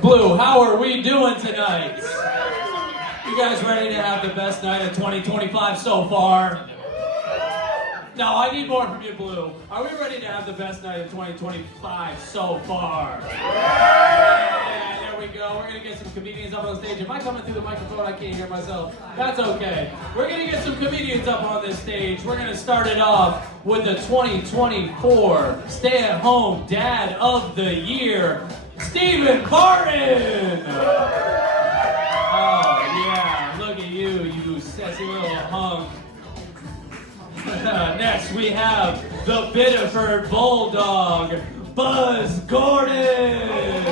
Blue, how are we doing tonight? You guys ready to have the best night of 2025 so far? No, I need more from you, Blue. Are we ready to have the best night of 2025 so far? Yeah, there we go. We're going to get some comedians up on stage. Am I coming through the microphone? I can't hear myself. That's okay. We're going to get some comedians up on this stage. We're going to start it off with the 2024 Stay-at-Home Dad of the Year, Stephen Barton! Oh, yeah. Look at you, you sassy little hunk. Next, we have the Biddeford Bulldog, Buzz Gordon.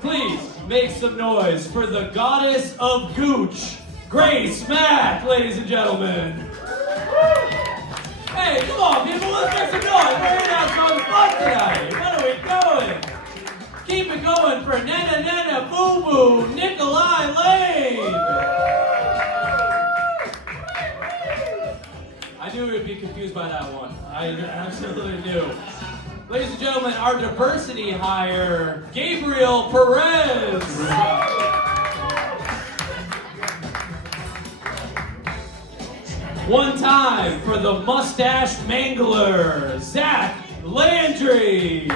Please make some noise for the goddess of Gooch, Grace Mack, ladies and gentlemen. Hey, come on, people, let's make some noise. We're here to have some fun tonight. What are we doing? Keep it going for Nana Nana Boo Boo, Nikolai Lane. I knew we would be confused by that one. I absolutely knew. Ladies and gentlemen, our diversity hire, Gabriel Perez. One time for the mustache mangler, Landry.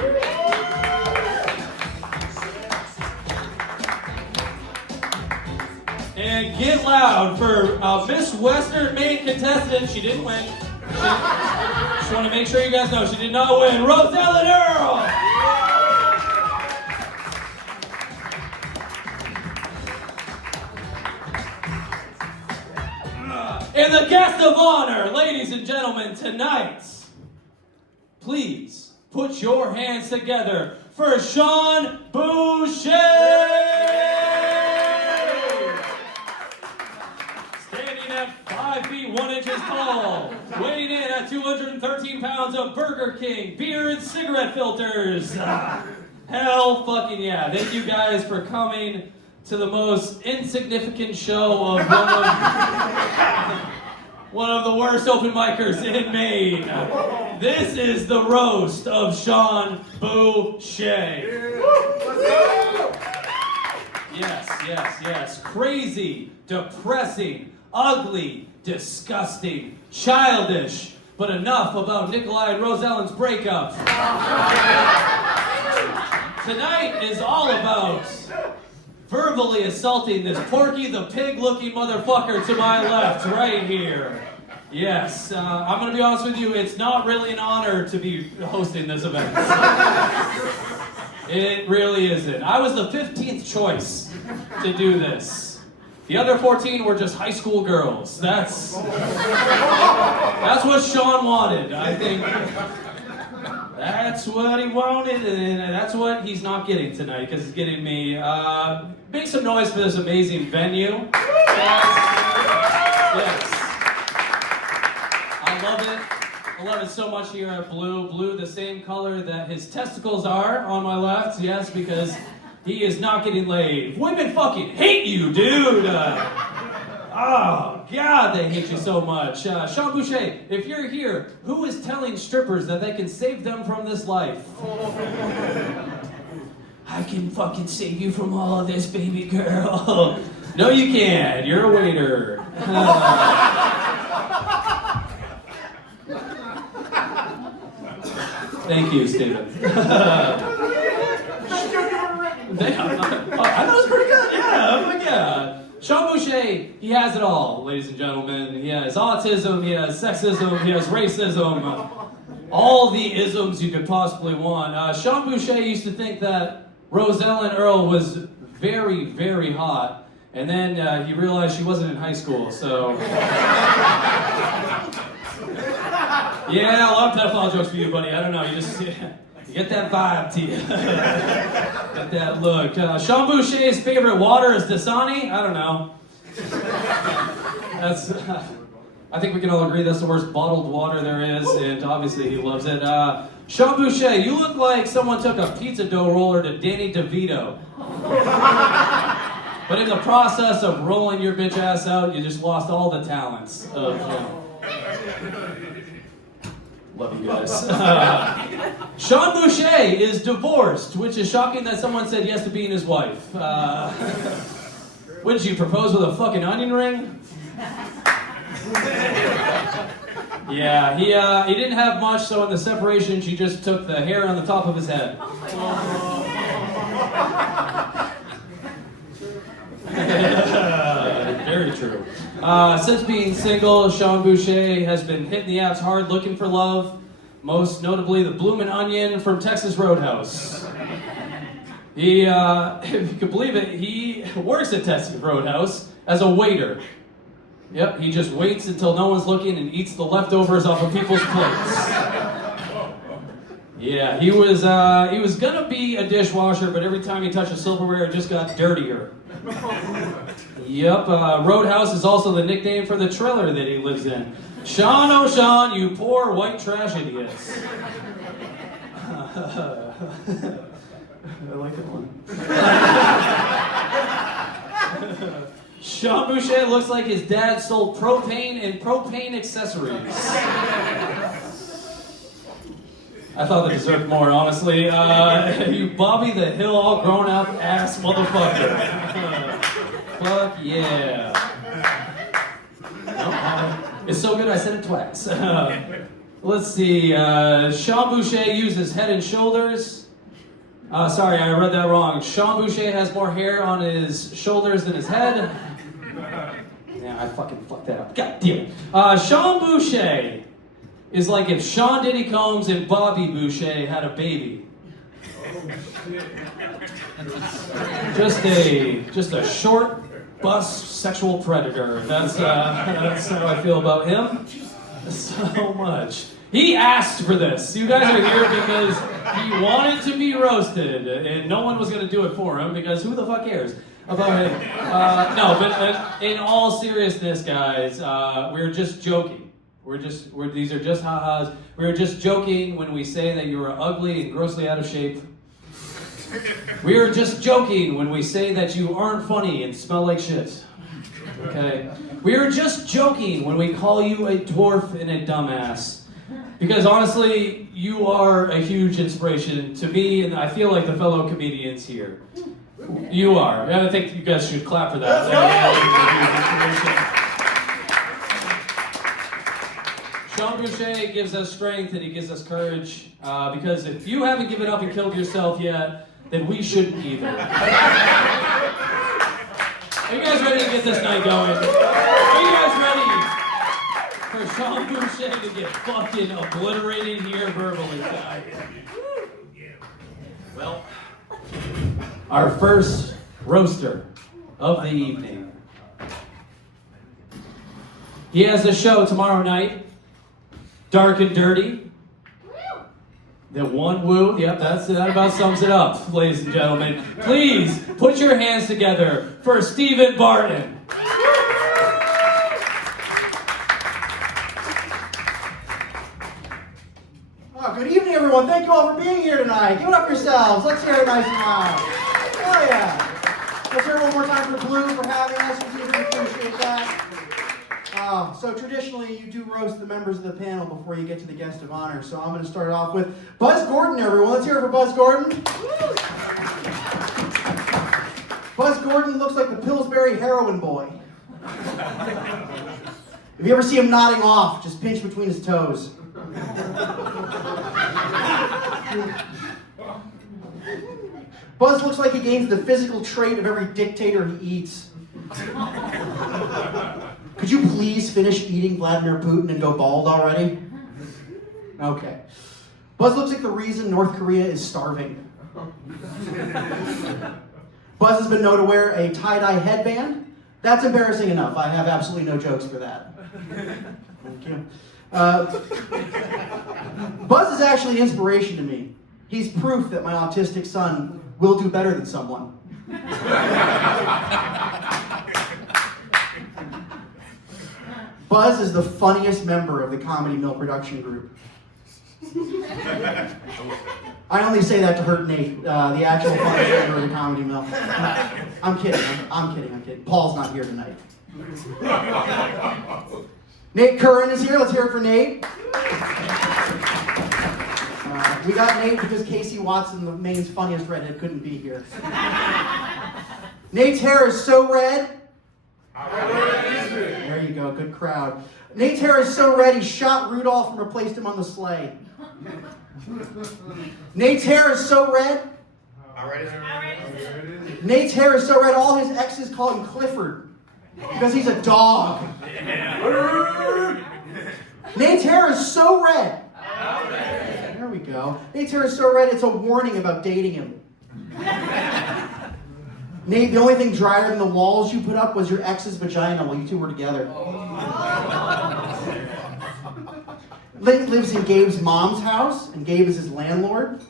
And get loud for Miss Western Maine contestant. She didn't win. Just want to make sure you guys know she did not win. Rosellen Earl. And the guest of honor, ladies and gentlemen, tonight, please put your hands together for Sean Boucher. Standing at 5 feet 1 inches tall, weighing in at 213 pounds of Burger King beer and cigarette filters. Hell fucking yeah. Thank you guys for coming to the most insignificant show of one of the worst open micers in Maine. This is the roast of Sean Boucher. Yes. Crazy, depressing, ugly, disgusting, childish, but enough about Nikolai and Rosellen's breakup. Tonight is all about verbally assaulting this Porky the Pig-looking motherfucker to my left, right here. Yes, I'm going to be honest with you, it's not really an honor to be hosting this event. It really isn't. I was the 15th choice to do this. The other 14 were just high school girls. That's what Sean wanted, I think. That's what he wanted, and that's what he's not getting tonight, because he's getting me. Make some noise for this amazing venue. Yes. I love it. I love it so much here at Blue. Blue, the same color that his testicles are on my left. Yes, because he is not getting laid. Women fucking hate you, dude. Oh, God, they hate you so much. Sean Boucher, if you're here, who is telling strippers that they can save them from this life? I can fucking save you from all of this, baby girl. No, you can't. You're a waiter. Thank you, Stephen. I thought it was pretty good. Yeah. Sean Boucher, he has it all, ladies and gentlemen. He has autism, he has sexism, he has racism, all the isms you could possibly want. Sean Boucher used to think that Rosellen Earl was very, very hot, and then he realized she wasn't in high school, so... Yeah, a lot of pedophile jokes for you, buddy. I don't know, you get that vibe to you. Get that look. Sean Boucher's favorite water is Dasani? I don't know. I think we can all agree that's the worst bottled water there is, and obviously he loves it. Sean Boucher, you look like someone took a pizza dough roller to Danny DeVito. But in the process of rolling your bitch ass out, you just lost all the talents of, Love you guys. Sean Boucher is divorced, which is shocking that someone said yes to being his wife. What did you propose with a fucking onion ring? Yeah, he didn't have much, so in the separation, she just took the hair on the top of his head. Very true. Since being single, Sean Boucher has been hitting the apps hard looking for love, most notably the Bloomin' Onion from Texas Roadhouse. He, if you could believe it, he works at Texas Roadhouse as a waiter. Yep, he just waits until no one's looking and eats the leftovers off of people's plates. Yeah, he was gonna be a dishwasher, but every time he touched the silverware, it just got dirtier. Yep, Roadhouse is also the nickname for the trailer that he lives in. Sean, oh Sean, you poor white trash idiots. I like that one. Sean Boucher looks like his dad sold propane and propane accessories. I thought they deserved more, honestly. You Bobby the Hill all grown up ass motherfucker. Fuck yeah. It's so good I said it twice. Let's see. Sean Boucher uses Head and Shoulders. Sorry, I read that wrong. Sean Boucher has more hair on his shoulders than his head. Yeah, I fucking fucked that up. God damn it. Sean Boucher is like if Sean Diddy Combs and Bobby Boucher had a baby. Just a short bus sexual predator. That's how I feel about him. So much. He asked for this. You guys are here because he wanted to be roasted, and no one was going to do it for him because who the fuck cares about him? No, but in all seriousness, guys, we're just joking. These are just ha-has. We were just joking when we say that you are ugly and grossly out of shape. We are just joking when we say that you aren't funny and smell like shit. Okay? We are just joking when we call you a dwarf and a dumbass. Because honestly, you are a huge inspiration to me, and I feel like the fellow comedians here. You are. I think you guys should clap for that. Sean Boucher gives us strength and he gives us courage. Because if you haven't given up and killed yourself yet, then we shouldn't either. Are you guys ready to get this night going? Are you guys ready for Sean Boucher to get fucking obliterated here verbally tonight? Well, our first roaster of the evening. He has a show tomorrow night, Dark and Dirty. The one woo, yep, that about sums it up, ladies and gentlemen. Please put your hands together for Stephen Barton. Good evening, everyone. Thank you all for being here tonight. Give it up for yourselves. Let's hear it nice and loud. Oh, yeah. Let's hear it one more time for Blue for having us. We really appreciate that. So traditionally, you do roast the members of the panel before you get to the guest of honor. So I'm going to start off with Buzz Gordon, everyone. Let's hear it for Buzz Gordon. Buzz Gordon looks like the Pillsbury heroin boy. If you ever see him nodding off, just pinch between his toes. Buzz looks like he gains the physical trait of every dictator he eats. Could you please finish eating Vladimir Putin and go bald already? Okay. Buzz looks like the reason North Korea is starving. Buzz has been known to wear a tie-dye headband. That's embarrassing enough. I have absolutely no jokes for that. Thank you. Buzz is actually inspiration to me. He's proof that my autistic son will do better than someone. Buzz is the funniest member of the Comedy Mill production group. I only say that to hurt Nate, the actual funniest member of the Comedy Mill. I'm kidding. I'm kidding. Paul's not here tonight. Nate Curran is here. Let's hear it for Nate. We got Nate because Casey Watson, the Maine's funniest redhead, couldn't be here. Nate's hair is so red. There you go, good crowd. Nate's hair is so red he shot Rudolph and replaced him on the sleigh. Nate's hair is so red. Nate's hair is so red all his exes call him Clifford because he's a dog. Nate's hair is so red. There we go. Nate's hair is so red it's a warning about dating him. Nate, the only thing drier than the walls you put up was your ex's vagina while you two were together. Nate lives in Gabe's mom's house, and Gabe is his landlord.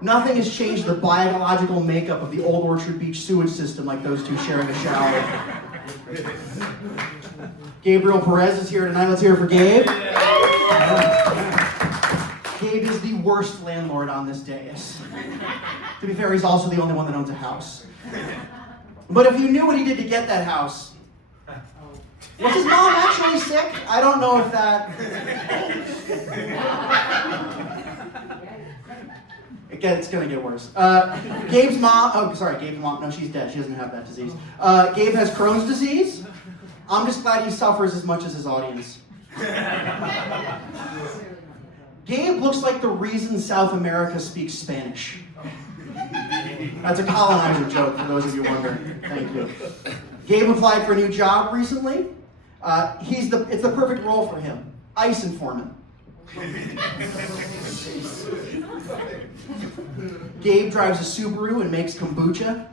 Nothing has changed the biological makeup of the Old Orchard Beach sewage system like those two sharing a shower. Gabriel Perez is here tonight. Let's hear it for Gabe. Gabe is the worst landlord on this dais. To be fair, he's also the only one that owns a house. But if you knew what he did to get that house, was his mom actually sick? I don't know if that... It's going to get worse. Gabe's mom... Gabe's mom. No, she's dead. She doesn't have that disease. Gabe has Crohn's disease. I'm just glad he suffers as much as his audience. Gabe looks like the reason South America speaks Spanish. That's a colonizer joke for those of you wondering. Thank you. Gabe applied for a new job recently. It's the perfect role for him. Ice informant. Gabe drives a Subaru and makes kombucha.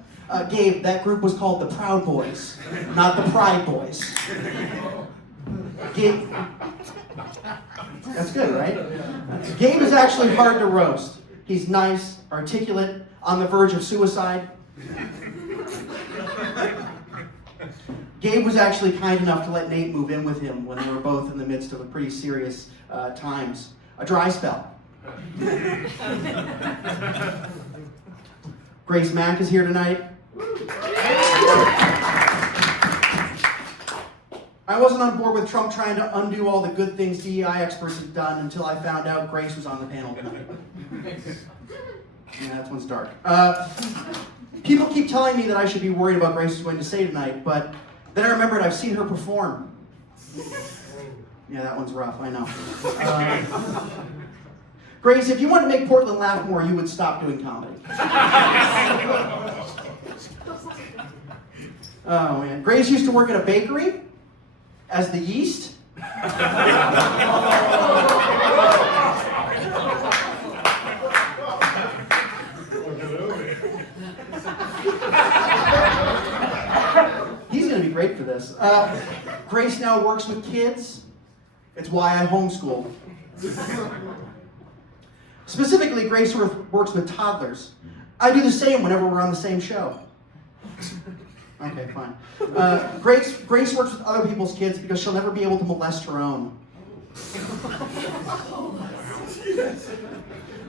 Gabe, that group was called the Proud Boys, not the Pride Boys. Gabe, that's good, right? Gabe is actually hard to roast. He's nice, articulate, on the verge of suicide. Gabe was actually kind enough to let Nate move in with him when they were both in the midst of a pretty serious times. A dry spell. Grace Mack is here tonight. I wasn't on board with Trump trying to undo all the good things DEI experts have done until I found out Grace was on the panel tonight. Yeah, that one's dark. People keep telling me that I should be worried about Grace is going to say tonight, but then I remembered I've seen her perform. Yeah, that one's rough, I know. Grace, if you want to make Portland laugh more, you would stop doing comedy. Oh, man. Grace used to work at a bakery as the yeast. He's going to be great for this. Grace now works with kids. It's why I homeschool. Specifically, Grace works with toddlers. I do the same whenever we're on the same show. Okay, fine. Grace works with other people's kids because she'll never be able to molest her own.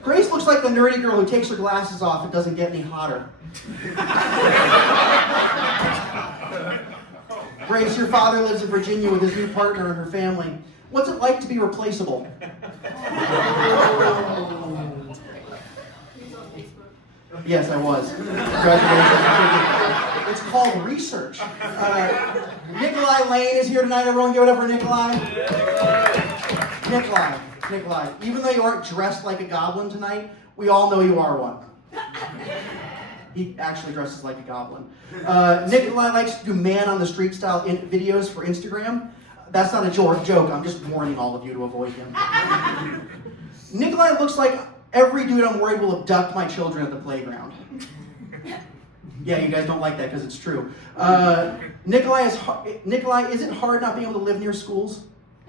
Grace looks like the nerdy girl who takes her glasses off and doesn't get any hotter. Grace, your father lives in Virginia with his new partner and her family. What's it like to be replaceable? Yes, I was. Congratulations. It's called research. Nikolai Lane is here tonight. Everyone give it up for Nikolai. Nikolai. Even though you aren't dressed like a goblin tonight, we all know you are one. He actually dresses like a goblin. Nikolai likes to do man-on-the-street style videos for Instagram. That's not a joke. I'm just warning all of you to avoid him. Nikolai looks like every dude I'm worried will abduct my children at the playground. Yeah, you guys don't like that because it's true. Nikolai, is it hard not being able to live near schools?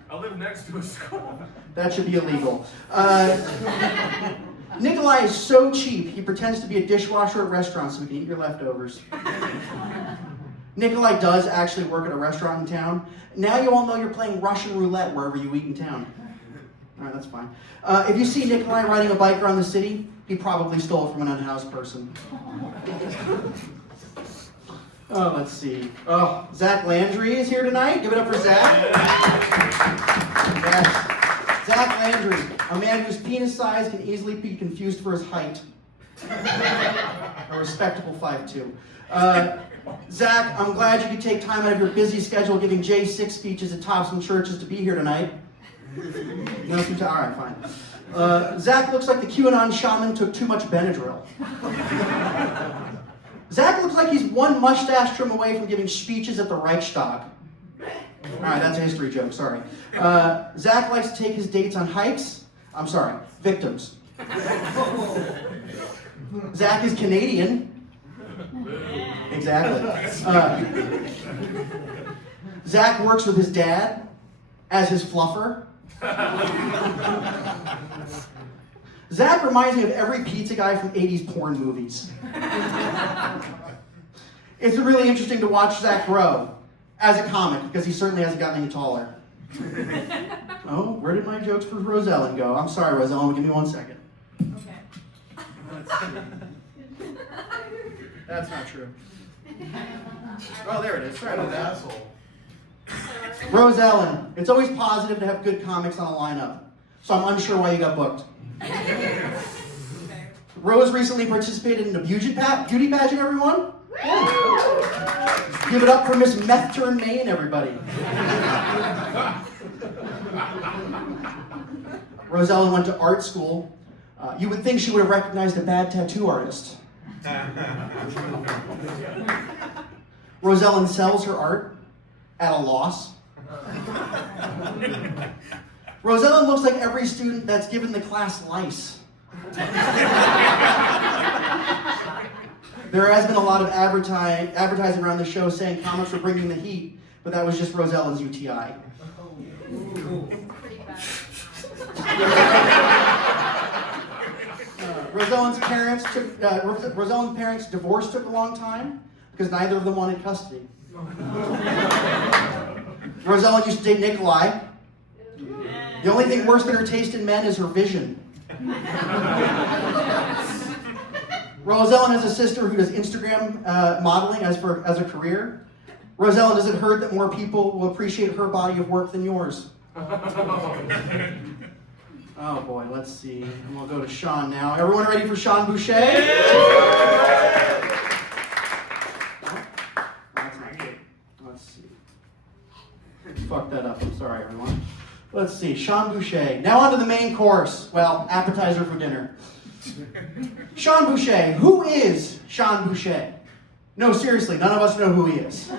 I live next to a school. That should be illegal. Nikolai is so cheap, he pretends to be a dishwasher at restaurants so he can eat your leftovers. Nikolai does actually work at a restaurant in town. Now you all know you're playing Russian roulette wherever you eat in town. All right, that's fine. If you see Nikolai riding a bike around the city, he probably stole it from an unhoused person. Oh, let's see. Oh, Zach Landry is here tonight. Give it up for Zach. Yes. Zach Landry, a man whose penis size can easily be confused for his height. A respectable 5'2". Zach, I'm glad you could take time out of your busy schedule giving J6 speeches at Thompson churches to be here tonight. No, all right, fine. Zach looks like the QAnon shaman took too much Benadryl. Zach looks like he's one mustache trim away from giving speeches at the Reichstag. All right, that's a history joke, sorry. Zach likes to take his dates on hikes. I'm sorry, victims. Zach is Canadian. Exactly. Zach works with his dad as his fluffer. Zach reminds me of every pizza guy from 80s porn movies. It's been really interesting to watch Zach grow as a comic, because he certainly hasn't gotten any taller. Oh, where did my jokes for Rosellen go? I'm sorry, Rosellen, give me 1 second. Okay. That's not true. Oh, there it is. Sorry about that. Rosellen, it's always positive to have good comics on a lineup, so I'm unsure why you got booked. Rose recently participated in a beauty pageant, everyone. Give it up for Miss Meth-Turn Maine, everybody. Rosellen went to art school. You would think she would have recognized a bad tattoo artist. Rosellen sells her art at a loss. Rosellen looks like every student that's given the class lice. There has been a lot of advertising around the show saying comics were bringing the heat, but that was just Rosellen's UTI. Rosellen's parents' divorce took a long time because neither of them wanted custody. Rosellen used to date Nikolai. The only thing worse than her taste in men is her vision. Rosellen has a sister who does Instagram modeling as a career. Rosellen, does it hurt that more people will appreciate her body of work than yours? Oh boy, let's see. And we'll go to Sean now. Everyone ready for Sean Boucher? That's not good. Let's see. Fucked that up. I'm sorry, everyone. Let's see. Sean Boucher. Now on to the main course. Well, appetizer for dinner. Sean Boucher. Who is Sean Boucher? No, seriously, none of us know who he is.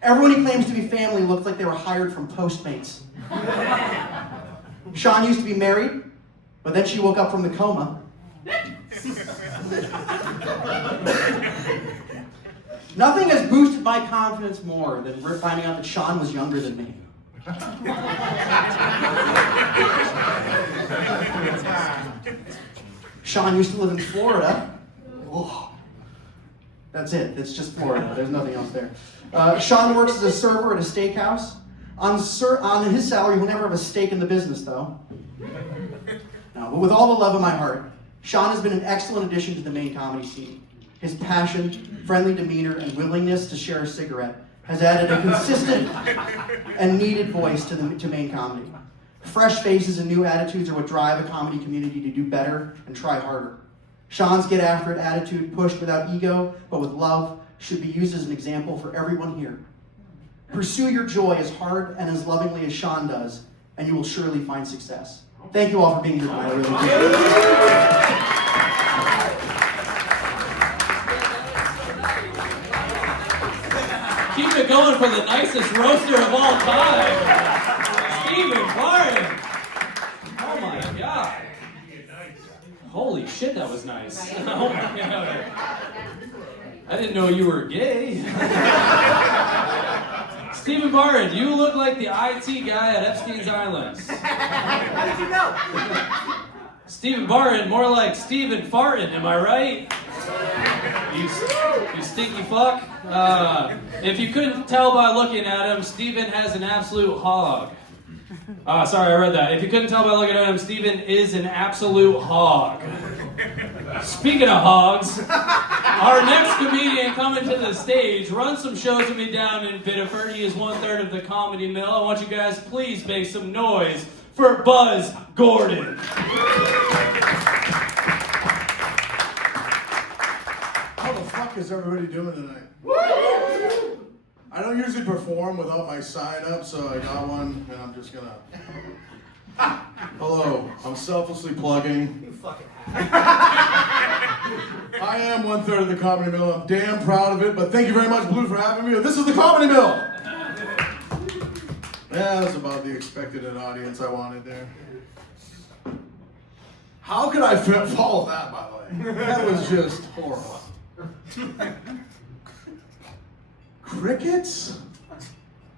Everyone he claims to be family looks like they were hired from Postmates. Sean used to be married, but then she woke up from the coma. Nothing has boosted my confidence more than finding out that Sean was younger than me. Sean used to live in Florida. Oh, that's it. It's just Florida. There's nothing else there. Sean works as a server at a steakhouse. On his salary, he'll never have a stake in the business, though. No, but with all the love in my heart, Sean has been an excellent addition to the Maine comedy scene. His passion, friendly demeanor, and willingness to share a cigarette has added a consistent and needed voice to Maine comedy. Fresh faces and new attitudes are what drive a comedy community to do better and try harder. Sean's get after it attitude, pushed without ego, but with love, should be used as an example for everyone here. Pursue your joy as hard and as lovingly as Sean does, and you will surely find success. Thank you all for being here tonight. I really appreciate it. Keep it going for the nicest roaster of all time, Stephen Barton. Oh my God. Holy shit, that was nice. Oh my God. I didn't know you were gay. Stephen Barton, you look like the IT guy at Epstein's Island. How did you know? Stephen Barton, more like Stephen Farton, am I right? You stinky fuck. If you couldn't tell by looking at him, Stephen has an absolute hog. Sorry, I read that. If you couldn't tell by looking at him, Stephen is an absolute hog. Speaking of hogs, our next comedian coming to the stage runs some shows with me down in Biddeford. He is 1/3 of the Comedy Mill. I want you guys please make some noise for Buzz Gordon. How the fuck is everybody doing tonight? I don't usually perform without my sign up, so I got one, and I'm just gonna... Hello, I'm selflessly plugging. You fucking I am 1/3 of the Comedy Mill. I'm damn proud of it, but thank you very much, Blue, for having me. This is the Comedy Mill. Yeah, that's about the expected audience I wanted there. How could I follow that, by the way? That was just horrible. Crickets?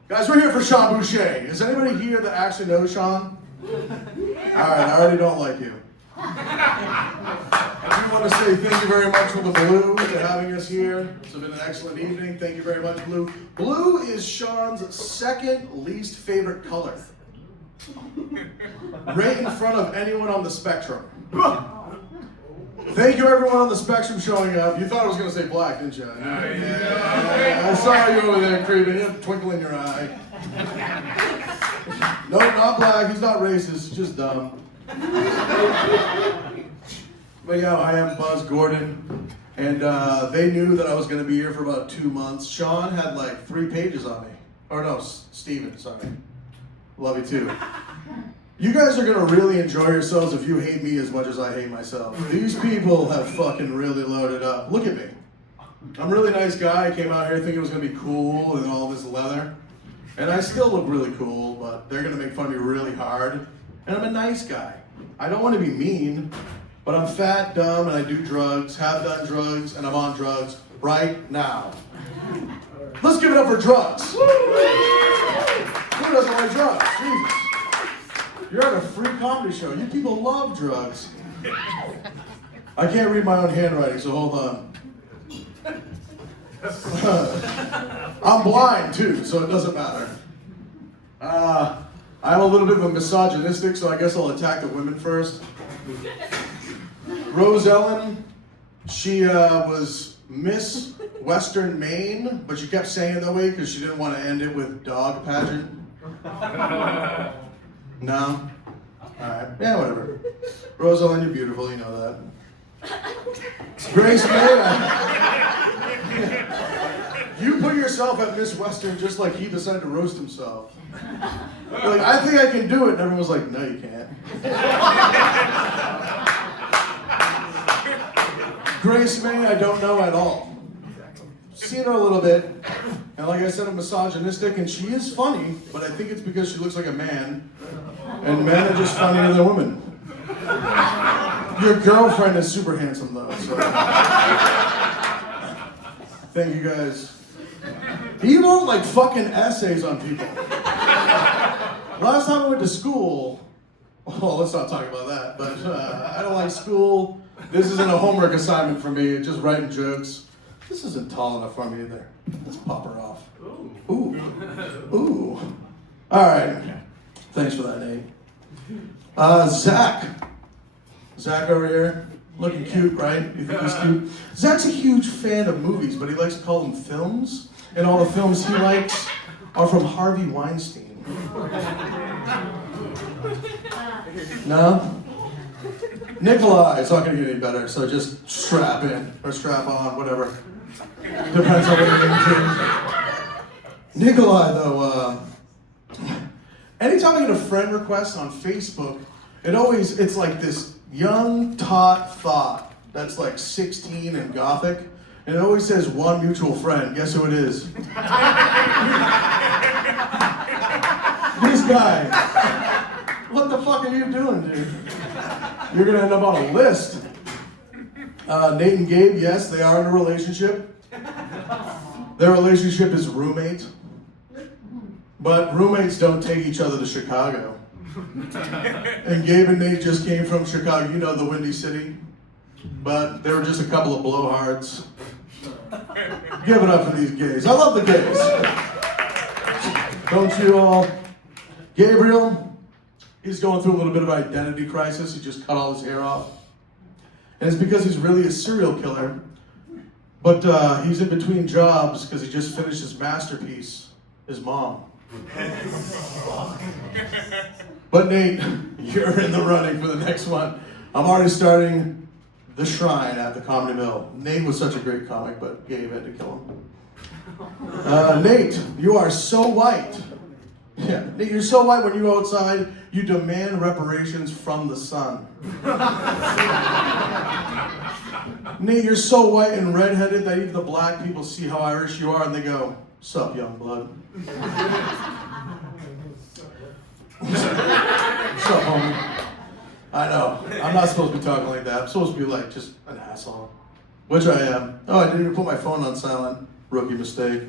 Guys, we're here for Sean Boucher. Is anybody here that actually knows Sean? Alright, I already don't like you. I do want to say thank you very much for the Blue for having us here. It's been an excellent evening. Thank you very much, Blue. Blue is Sean's second least favorite color. Right in front of anyone on the spectrum. Thank you everyone on the spectrum showing up. You thought I was going to say black, didn't you? Yeah, I saw you over there creeping. You have a twinkle in your eye. No, not black. He's not racist. He's just dumb. But yeah, I am Buzz Gordon. And they knew that I was going to be here for about 2 months. Sean had like 3 pages on me. Or no, Steven, sorry. Love you too. You guys are gonna really enjoy yourselves if you hate me as much as I hate myself. These people have fucking really loaded up. Look at me. I'm a really nice guy. I came out here thinking it was gonna be cool and all this leather. And I still look really cool, but they're gonna make fun of me really hard. And I'm a nice guy. I don't wanna be mean, but I'm fat, dumb, and I do drugs, have done drugs, and I'm on drugs right now. Let's give it up for drugs. Who doesn't like drugs? Jesus. You're at a free comedy show. You people love drugs. I can't read my own handwriting, so hold on. I'm blind too, so it doesn't matter. I'm a little bit of a misogynistic, so I guess I'll attack the women first. Rosellen, she was Miss Western Maine, but she kept saying it that way because she didn't want to end it with dog pageant. No? Alright. Yeah, whatever. Rosellen, you're beautiful, you know that. Grace May, you put yourself at Miss Western just like he decided to roast himself. You're like, I think I can do it, and everyone was like, no, you can't. Grace May, I don't know at all. Seen her a little bit, and like I said, I'm misogynistic, and she is funny, but I think it's because she looks like a man, and men are just funnier than women. Your girlfriend is super handsome, though, so. Thank you guys. He wrote like fucking essays on people. Last time I went to school, well, let's not talk about that, but I don't like school. This isn't a homework assignment for me, it's just writing jokes. This isn't tall enough for me either. Let's pop her off. Ooh. Ooh. All right. Thanks for that, Nate. Zach. Zach over here. Looking cute, right? You think he's cute? Zach's a huge fan of movies, but he likes to call them films. And all the films he likes are from Harvey Weinstein. No? Nikolai, it's not going to get any better, so just strap in, or strap on, whatever. Depends on what you're into. Nikolai, though, anytime I get a friend request on Facebook, it's like this young, taut thought that's like 16 and gothic, and it always says one mutual friend. Guess who it is? This guy. What the fuck are you doing, dude? You're gonna end up on a list. Nate and Gabe, yes, they are in a relationship. Their relationship is roommate. But roommates don't take each other to Chicago. And Gabe and Nate just came from Chicago, you know, the Windy City. But they were just a couple of blowhards. Give it up for these gays. I love the gays. Don't you all? Gabriel, he's going through a little bit of identity crisis. He just cut all his hair off. And it's because he's really a serial killer. But he's in between jobs because he just finished his masterpiece, his mom. But Nate, you're in the running for the next one. I'm already starting The Shrine at the Comedy Mill. Nate was such a great comic, but Gabe had to kill him. Nate, you are so white. Yeah, Nate, you're so white when you go outside, you demand reparations from the sun. Nate, you're so white and redheaded that even the black people see how Irish you are and they go, "Sup, young blood." Sup, homie. I know. I'm not supposed to be talking like that. I'm supposed to be like just an asshole. Which I am. Oh, I didn't even put my phone on silent. Rookie mistake.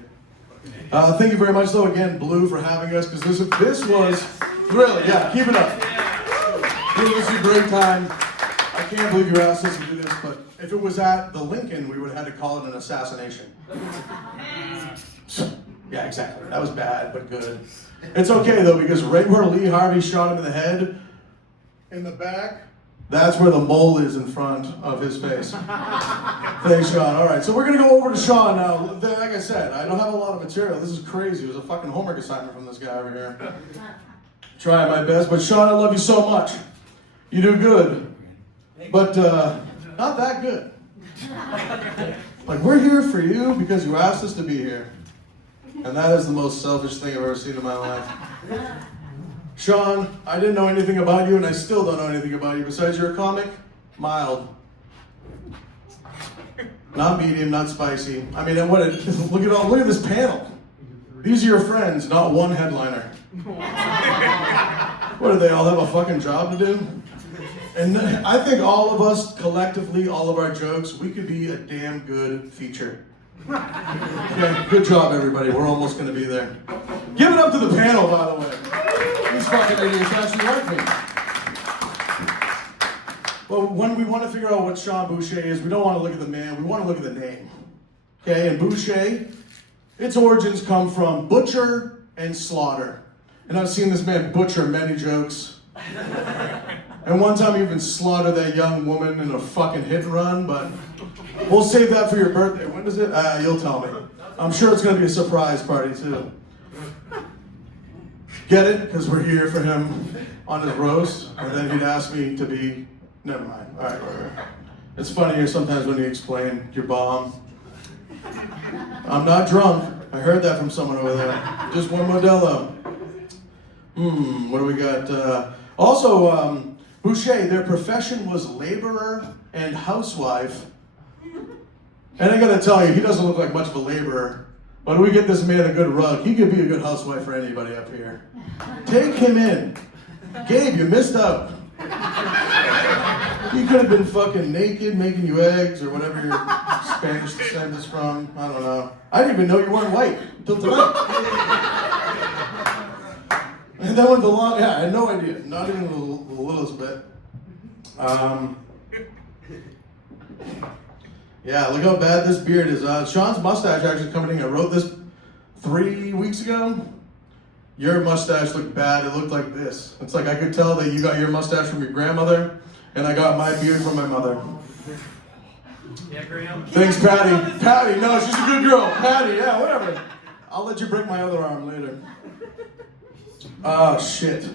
Thank you very much, though, again, Blue, for having us, because this was really, yeah, keep it up. This was a great time. I can't believe you asked us to do this, but if it was at the Lincoln, we would have had to call it an assassination. Yeah, exactly. That was bad, but good. It's okay, though, because right where Lee Harvey shot him in the head, in the back, that's where the mole is in front of his face. Thanks, Sean. All right, so we're going to go over to Sean now. Like I said, I don't have a lot of material. This is crazy. It was a fucking homework assignment from this guy over here. Trying my best. But Sean, I love you so much. You do good. But not that good. Like, we're here for you because you asked us to be here. And that is the most selfish thing I've ever seen in my life. Sean, I didn't know anything about you, and I still don't know anything about you. Besides, you're a comic, mild. Not medium, not spicy. I mean, look at this panel. These are your friends, not one headliner. What, do they all have a fucking job to do? And I think all of us, collectively, all of our jokes, we could be a damn good feature. Okay, good job, everybody. We're almost going to be there. Give it up to the panel, by the way. These fucking idiots actually like me. Well, when we want to figure out what Sean Boucher is, we don't want to look at the man, we want to look at the name. Okay, and Boucher, its origins come from butcher and slaughter. And I've seen this man butcher many jokes. And one time he even slaughtered that young woman in a fucking hit and run, but we'll save that for your birthday. When is it? You'll tell me. I'm sure it's going to be a surprise party, too. Get it? Because we're here for him on his roast, and then he'd ask me to be... Never mind. All right. It's funnier sometimes when you explain your bomb. I'm not drunk. I heard that from someone over there. Just one Modelo. What do we got? Also, Boucher, their profession was laborer and housewife. And I gotta tell you, he doesn't look like much of a laborer. But if we get this man a good rug, he could be a good housewife for anybody up here. Take him in. Gabe, you missed out. He could have been fucking naked, making you eggs, or whatever your Spanish descent is from. I don't know. I didn't even know you weren't white until tonight. And that went the long, yeah, I had no idea. Not even the littlest bit. Yeah, look how bad this beard is. Sean's mustache actually coming in. I wrote this 3 weeks ago. Your mustache looked bad. It looked like this. It's like I could tell that you got your mustache from your grandmother, and I got my beard from my mother. Yeah, Graham. Thanks, Patty. Patty, no, she's a good girl. Patty, yeah, whatever. I'll let you break my other arm later. Oh, shit.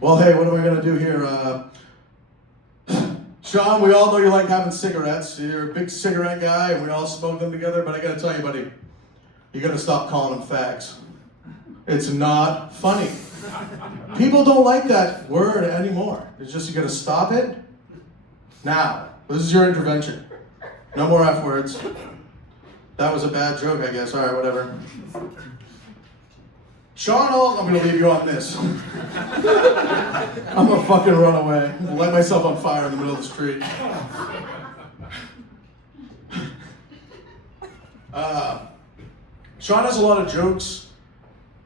Well, hey, what am I going to do here? Sean, we all know you like having cigarettes. You're a big cigarette guy, and we all smoke them together, but I got to tell you, buddy, you got to stop calling them fags. It's not funny. People don't like that word anymore. It's just you got to stop it now. This is your intervention. No more F words. That was a bad joke, I guess. All right, whatever. Sean, I'm going to leave you on this. I'm going to fucking run away. Light myself on fire in the middle of the street. Sean has a lot of jokes,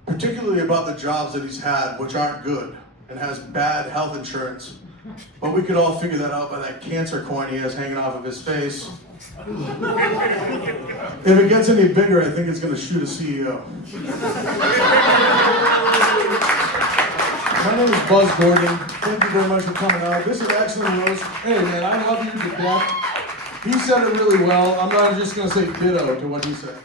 particularly about the jobs that he's had, which aren't good, and has bad health insurance. But we could all figure that out by that cancer coin he has hanging off of his face. If it gets any bigger, I think it's going to shoot a CEO. My name is Buzz Gordon. Thank you very much for coming out. This is excellent roast. Hey, man, I love you to death. He said it really well. I'm not just going to say ditto to what he said.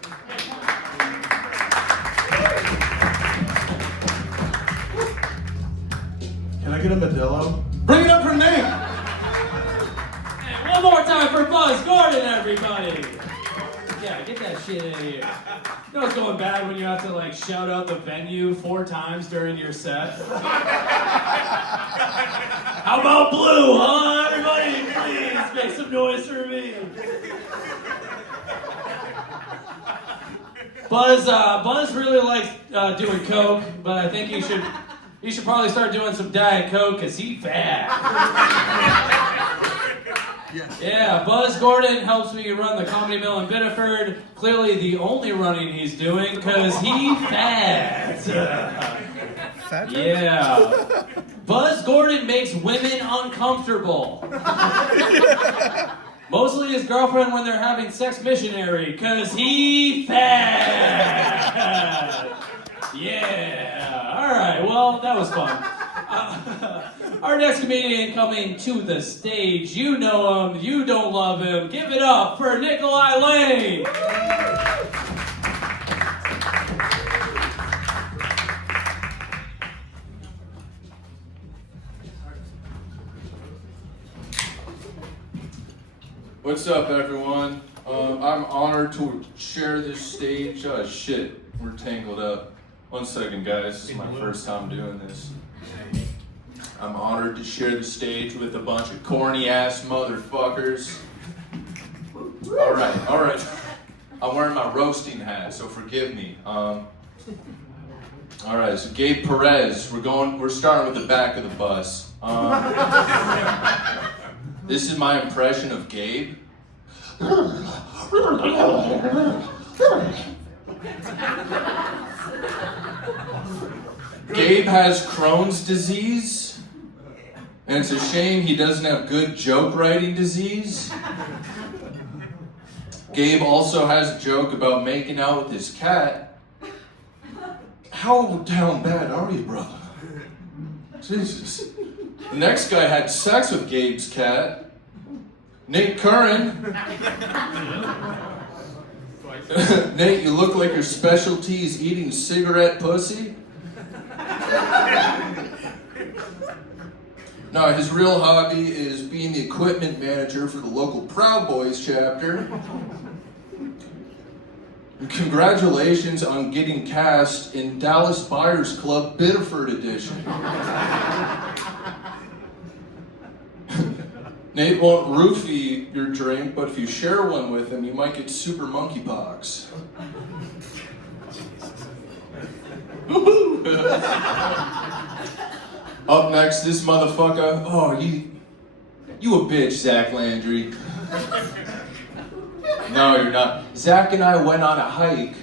I get a Modelo? Bring it up for Nate! And one more time for Buzz Gordon, everybody. Yeah, get that shit in here. You know what's going bad when you have to like shout out the venue 4 times during your set? How about Blue, huh? Everybody, please make some noise for me. Buzz really likes doing coke, but I think he should probably start doing some Diet Coke because he's fat. Yes. Yeah, Buzz Gordon helps me run the Comedy Mill in Biddeford. Clearly the only running he's doing because he's fat. Yeah. Buzz Gordon makes women uncomfortable. Mostly his girlfriend when they're having sex missionary because he fat. Yeah. All right, well, that was fun. Our next comedian coming to the stage, you know him, you don't love him. Give it up for Nikolai Lane. What's up, everyone? I'm honored to share this stage. Shit, we're tangled up. 1 second, guys. This is my first time doing this. I'm honored to share the stage with a bunch of corny-ass motherfuckers. All right. I'm wearing my roasting hat, so forgive me. All right, so Gabe Perez. We're starting with the back of the bus. This is my impression of Gabe. Gabe has Crohn's disease, and it's a shame he doesn't have good joke writing disease. Gabe also has a joke about making out with his cat. How down bad are you, brother? Jesus. The next guy had sex with Gabe's cat. Nate Curran. Nate, you look like your specialty is eating cigarette pussy. No, his real hobby is being the equipment manager for the local Proud Boys chapter. And congratulations on getting cast in Dallas Buyers Club Biddeford edition. Nate won't roofie your drink, but if you share one with him, you might get super monkeypox. Up next, this motherfucker. Oh, you a bitch, Zach Landry. No, you're not. Zach and I went on a hike,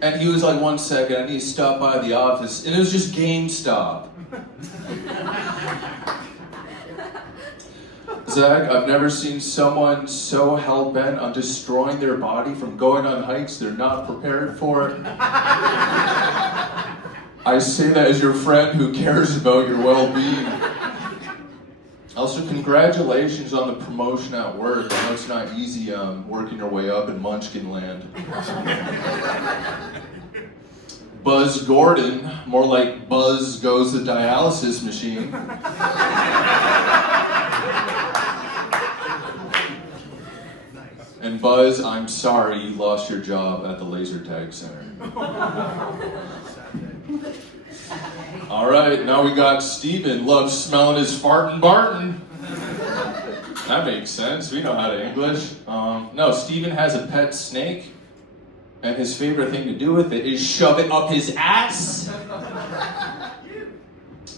and he was like, 1 second, I need to stop by the office. And it was just GameStop. Zach, I've never seen someone so hell-bent on destroying their body from going on hikes they're not prepared for it. I say that as your friend who cares about your well-being. Also, congratulations on the promotion at work. I know it's not easy working your way up in Munchkin land. Buzz Gordon, more like Buzz Goes the Dialysis Machine. And Buzz, I'm sorry you lost your job at the laser tag center. All right, now we got Steven, loves smelling his fart in Barton. That makes sense, we know how to English. No, Steven has a pet snake, and his favorite thing to do with it is shove it up his ass.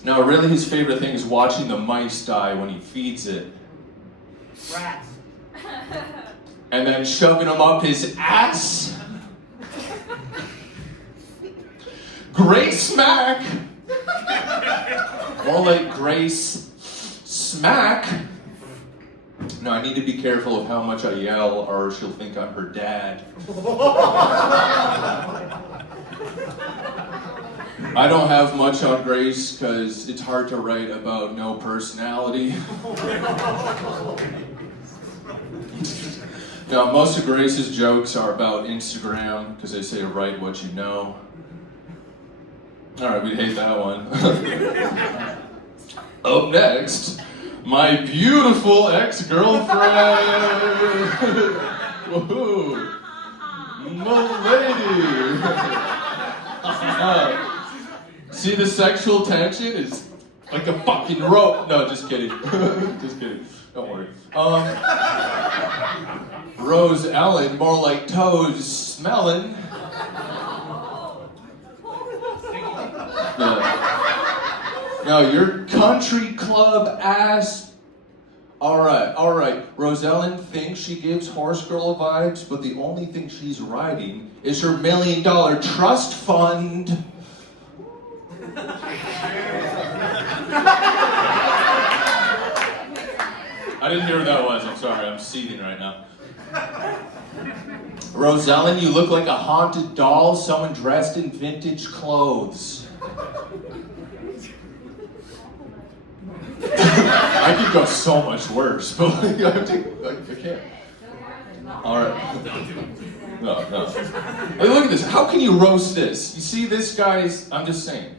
No, really his favorite thing is watching the mice die when he feeds it. Rats. And then shoving them up his ass. Grace Mack. More like Grace Smack. No, I need to be careful of how much I yell or she'll think I'm her dad. I don't have much on Grace because it's hard to write about no personality. No, most of Grace's jokes are about Instagram because they say write what you know. All right, we hate that one. Up next, my beautiful ex-girlfriend. Woohoo. Milady. See, the sexual tension is like a fucking rope. No, just kidding. Just kidding. Don't worry. Rosellen, more like toes smelling. No, your country club ass. All right. Rosellen thinks she gives horse girl vibes, but the only thing she's riding is her $1 million trust fund. I didn't hear what that was. I'm sorry. I'm seething right now. Rosellen, you look like a haunted doll, someone dressed in vintage clothes. I could go so much worse, but I can't. All right. No. Hey, look at this. How can you roast this? You see, this guy's. I'm just saying.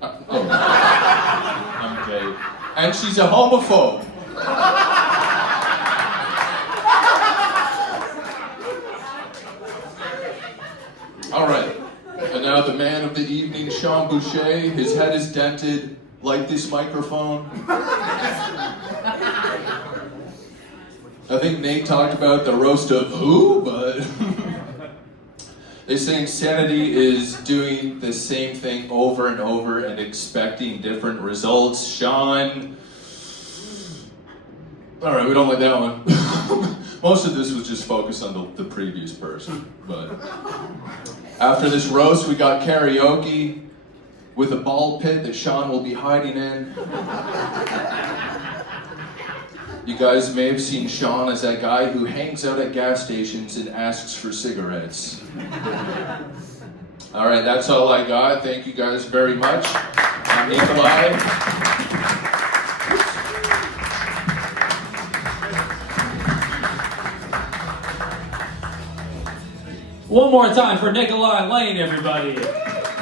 I'm gay. And she's a homophobe. All right. And now the man of the evening, Sean Boucher. His head is dented like this microphone. I think Nate talked about the roast of who, but they say insanity is doing the same thing over and over and expecting different results. Sean. All right, we don't like that one. Most of this was just focused on the previous person, but after this roast, we got karaoke with a ball pit that Sean will be hiding in. You guys may have seen Sean as that guy who hangs out at gas stations and asks for cigarettes. All right, that's all I got. Thank you guys very much. I'm Nikolai. One more time for Nikolai Lane, everybody.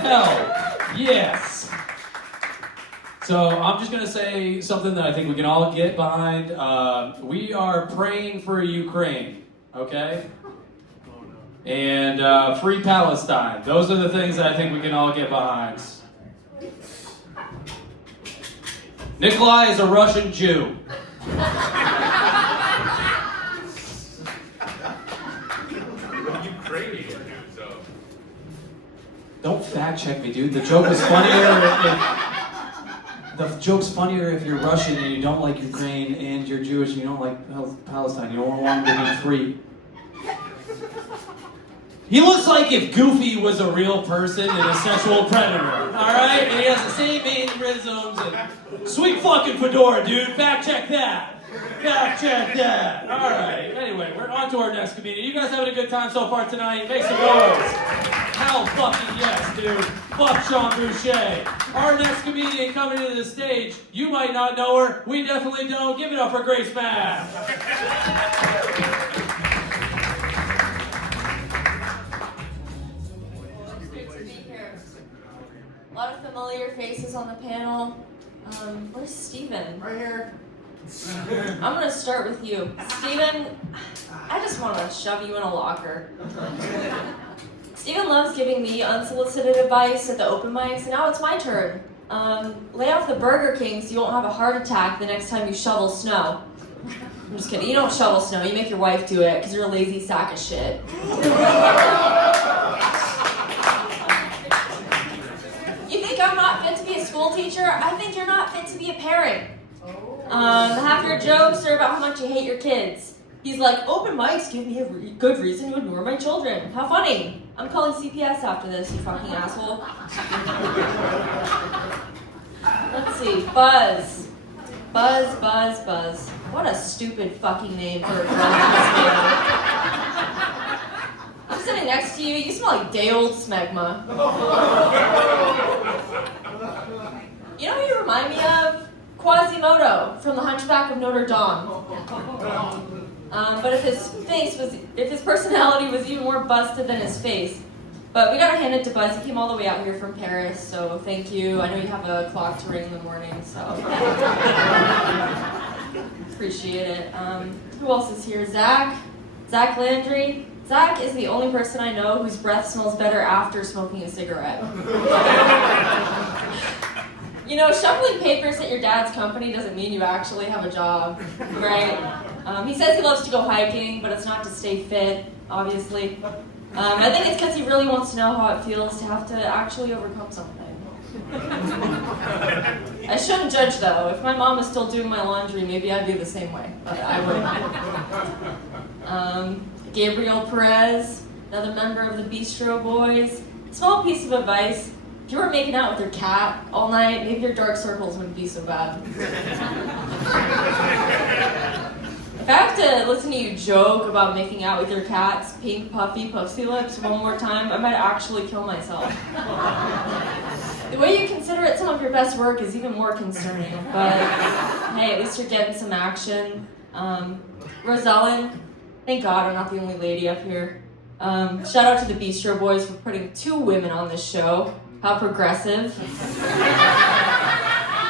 Hell yes. So I'm just going to say something that I think we can all get behind. We are praying for Ukraine, okay? And free Palestine. Those are the things that I think we can all get behind. Nikolai is a Russian Jew. Don't fact check me, dude. The joke is funnier if you're Russian and you don't like Ukraine and you're Jewish and you don't like Palestine. You don't want them to be free. He looks like if Goofy was a real person and a sexual predator. Alright? And he has the same mannerisms and sweet fucking fedora, dude. Fact check that. Fact check that. Alright. Anyway, we're on to our next comedian. You guys having a good time so far tonight? Make some noise. Hell fucking yes, dude. Fuck Sean Boucher. Our next comedian coming to the stage, you might not know her. We definitely don't. Give it up for Grace Mack. It's great to be here. A lot of familiar faces on the panel. Where's Steven? Right here. I'm gonna start with you. Steven, I just want to shove you in a locker. Steven loves giving me unsolicited advice at the open mics, and now it's my turn. Lay off the Burger King so you won't have a heart attack the next time you shovel snow. I'm just kidding. You don't shovel snow. You make your wife do it because you're a lazy sack of shit. You think I'm not fit to be a school teacher? I think you're not fit to be a parent. Half your jokes are about how much you hate your kids. He's like, open mics give me a good reason to ignore my children. How funny. I'm calling CPS after this, you fucking asshole. Let's see, Buzz. Buzz. What a stupid fucking name for a man. I'm sitting next to you, you smell like day-old smegma. You know who you remind me of? Quasimodo from The Hunchback of Notre Dame. But if his personality was even more busted than his face. But we gotta hand it to Buzz. He came all the way out here from Perez, so thank you. I know you have a clock to ring in the morning, so appreciate it. Who else is here? Zach Landry. Zach is the only person I know whose breath smells better after smoking a cigarette. You know, shuffling papers at your dad's company doesn't mean you actually have a job, right? He says he loves to go hiking, but it's not to stay fit, obviously. I think it's because he really wants to know how it feels to have to actually overcome something. I shouldn't judge, though. If my mom was still doing my laundry, maybe I'd be the same way, but I wouldn't. Gabriel, Perez, another member of the Bistro Boys. Small piece of advice. If you were making out with your cat all night, maybe your dark circles wouldn't be so bad. If I have to listen to you joke about making out with your cat's pink, puffy lips one more time, I might actually kill myself. The way you consider it some of your best work is even more concerning, but hey, at least you're getting some action. Rosellen, thank God I'm not the only lady up here. Shout out to the Bistro Boys for putting 2 women on this show. How progressive.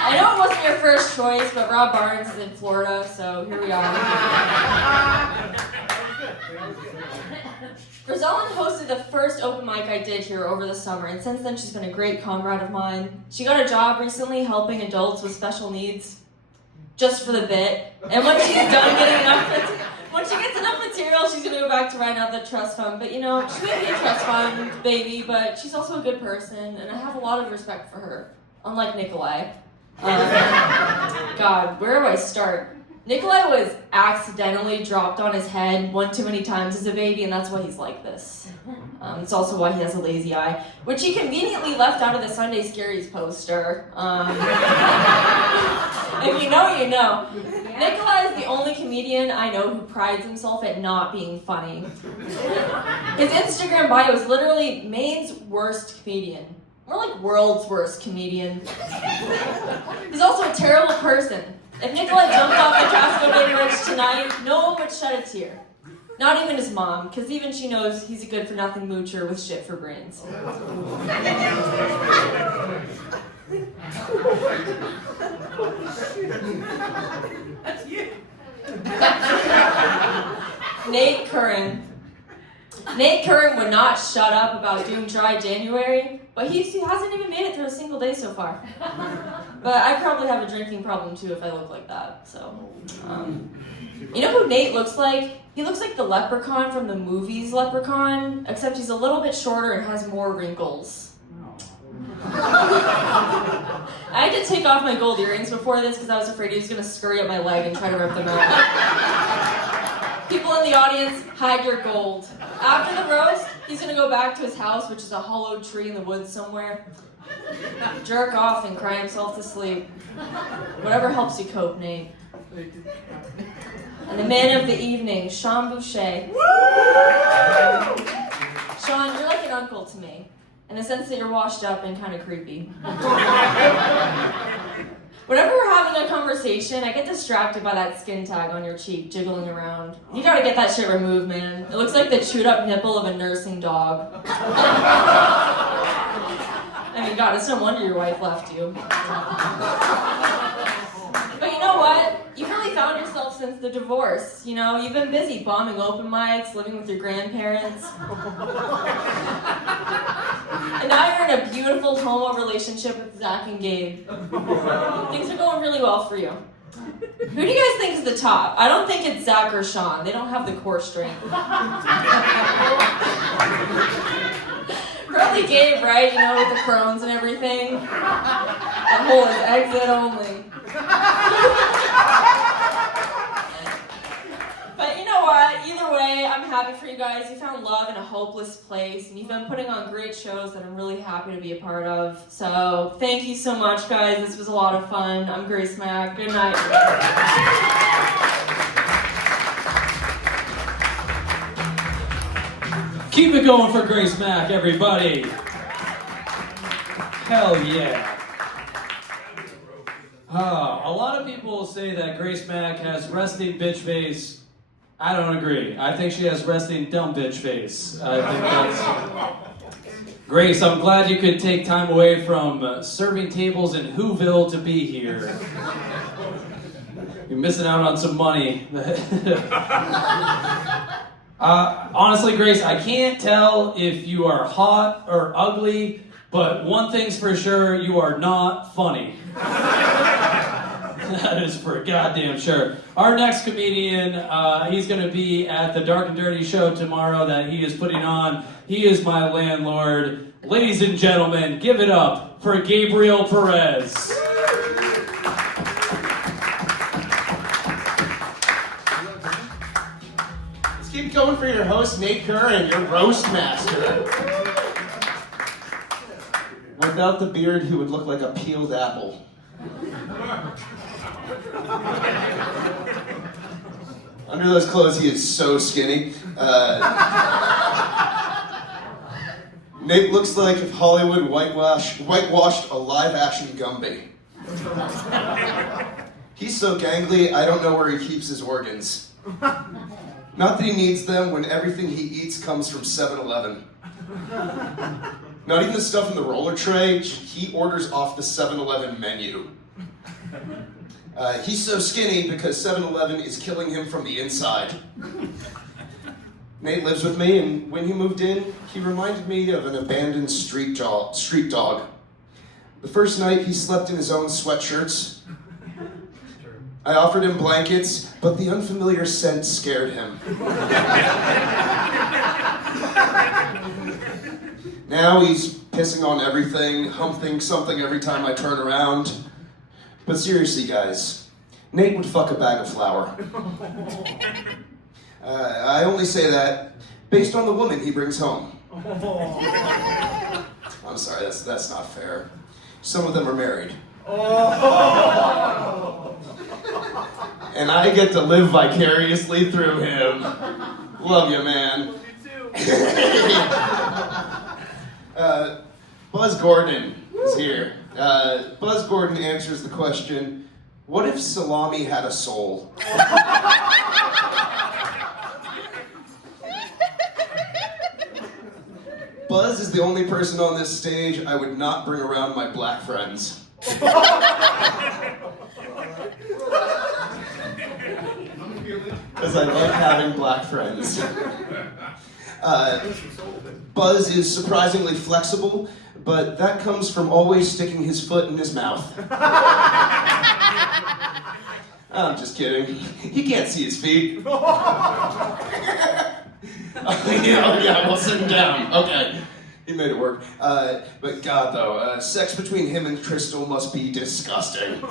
I know it wasn't your first choice, but Rob Barnes is in Florida, so here we are. Rosellen hosted the first open mic I did here over the summer, and since then she's been a great comrade of mine. She got a job recently helping adults with special needs, just for the bit. And when she gets enough material, she's gonna go back to writing out the trust fund. But you know, she may be a trust fund baby, but she's also a good person, and I have a lot of respect for her. Unlike Nikolai. God, where do I start? Nikolai was accidentally dropped on his head one too many times as a baby, and that's why he's like this. It's also why he has a lazy eye, which he conveniently left out of the Sunday Scaries poster. If you know, you know. Nikolai is the only comedian I know who prides himself at not being funny. His Instagram bio is literally Maine's worst comedian. More like world's worst comedian. He's also a terrible person. If Nikolai jumped off the Casco Bay Bridge tonight, no one would shed a tear. Not even his mom, because even she knows he's a good-for-nothing moocher with shit for brains. That's you. Nate Curran. Nate Curran would not shut up about doing dry January, but he hasn't even made it through a single day so far. But I probably have a drinking problem too if I look like that. So, you know who Nate looks like? He looks like the leprechaun from the movies Leprechaun, except he's a little bit shorter and has more wrinkles. I had to take off my gold earrings before this because I was afraid he was going to scurry up my leg and try to rip them out. People in the audience, hide your gold. After the roast, he's going to go back to his house, which is a hollowed tree in the woods somewhere. Jerk off and cry himself to sleep. Whatever helps you cope, Nate. And the man of the evening, Sean Boucher. Sean, you're like an uncle to me, in the sense that you're washed up and kind of creepy. Whenever we're having a conversation, I get distracted by that skin tag on your cheek jiggling around. You gotta get that shit removed, man. It looks like the chewed up nipple of a nursing dog. I mean, God, it's no wonder your wife left you. But you know what? You've really found yourself since the divorce. You know, you've been busy bombing open mics, living with your grandparents. And now you're in a beautiful homo relationship with Zach and Gabe. Things are going really well for you. Who do you guys think is the top? I don't think it's Zach or Sean. They don't have the core strength. Probably Gabe, right? You know, with the Crohn's and everything. That hole is exit only. But you know what? Either way, I'm happy for you guys. You found love in a hopeless place, and you've been putting on great shows that I'm really happy to be a part of. So thank you so much, guys. This was a lot of fun. I'm Grace Mack. Good night. Keep it going for Grace Mack, everybody. Hell yeah. A lot of people say that Grace Mack has resting bitch face. I don't agree. I think she has resting dumb bitch face. I think Grace, I'm glad you could take time away from serving tables in Whoville to be here. You're missing out on some money. Honestly, Grace, I can't tell if you are hot or ugly, but one thing's for sure, you are not funny. That is for goddamn sure. Our next comedian, he's going to be at the Dark and Dirty show tomorrow that he is putting on. He is my landlord. Ladies and gentlemen, give it up for Gabriel Perez. Let's keep going for your host, Nate Curran, your roast master. Without the beard, he would look like a peeled apple. Under those clothes, he is so skinny. Nate looks like if Hollywood whitewashed a live-action Gumby. He's so gangly, I don't know where he keeps his organs. Not that he needs them when everything he eats comes from 7-Eleven. Not even the stuff in the roller tray, he orders off the 7-Eleven menu. He's so skinny because 7-Eleven is killing him from the inside. Nate lives with me, and when he moved in, he reminded me of an abandoned street dog. The first night, he slept in his own sweatshirts. I offered him blankets, but the unfamiliar scent scared him. Now he's pissing on everything, humping something every time I turn around. But seriously, guys, Nate would fuck a bag of flour. I only say that based on the woman he brings home. I'm sorry, that's not fair. Some of them are married. And I get to live vicariously through him. Love you, man. Buzz Gordon is here. Buzz Gordon answers the question, what if salami had a soul? Buzz is the only person on this stage I would not bring around my black friends. Because I like having black friends. Buzz is surprisingly flexible, but that comes from always sticking his foot in his mouth. I'm just kidding. You can't see his feet. Yeah, we'll sit him down. Okay. He made it work. But God, though, sex between him and Crystal must be disgusting.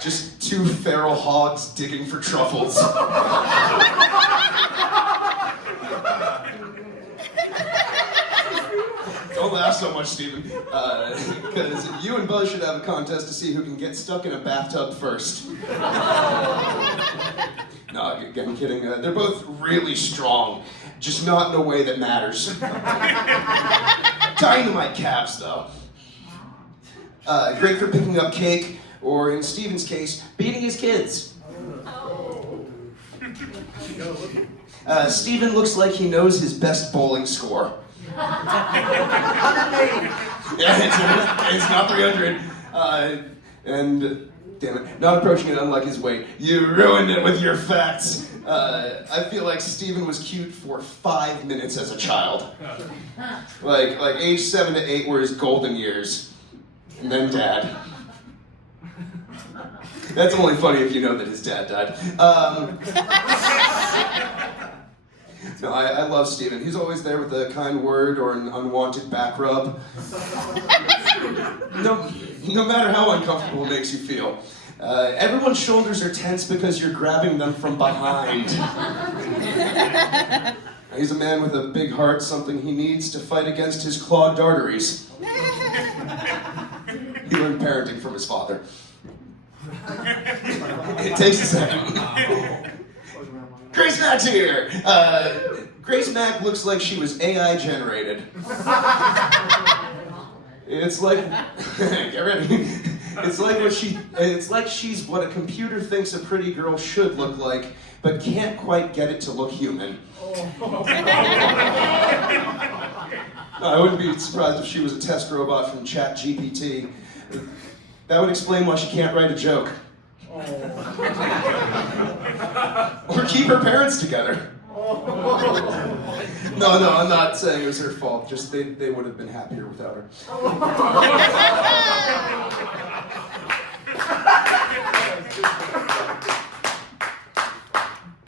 Just two feral hogs digging for truffles. Don't laugh so much, Steven. Because you and Buzz should have a contest to see who can get stuck in a bathtub first. No, I'm kidding. They're both really strong, just not in a way that matters. Dynamite calves, though. Great for picking up cake, or in Steven's case, beating his kids. Steven looks like he knows his best bowling score. 180. Yeah, it's not 300. And damn it, not approaching it unlike his weight. You ruined it with your facts. I feel like Steven was cute for 5 minutes as a child. Like age 7 to 8 were his golden years. And then dad. That's only funny if you know that his dad died. No, I love Steven. He's always there with a kind word or an unwanted back rub. No matter how uncomfortable it makes you feel. Everyone's shoulders are tense because you're grabbing them from behind. He's a man with a big heart, something he needs to fight against his clogged arteries. He learned parenting from his father. It takes a second. Grace Mack's here! Grace Mack looks like she was AI generated. It's like, get ready. It's like she's what a computer thinks a pretty girl should look like, but can't quite get it to look human. I wouldn't be surprised if she was a test robot from ChatGPT. That would explain why she can't write a joke. Or keep her parents together. No, I'm not saying it was her fault. Just they would have been happier without her.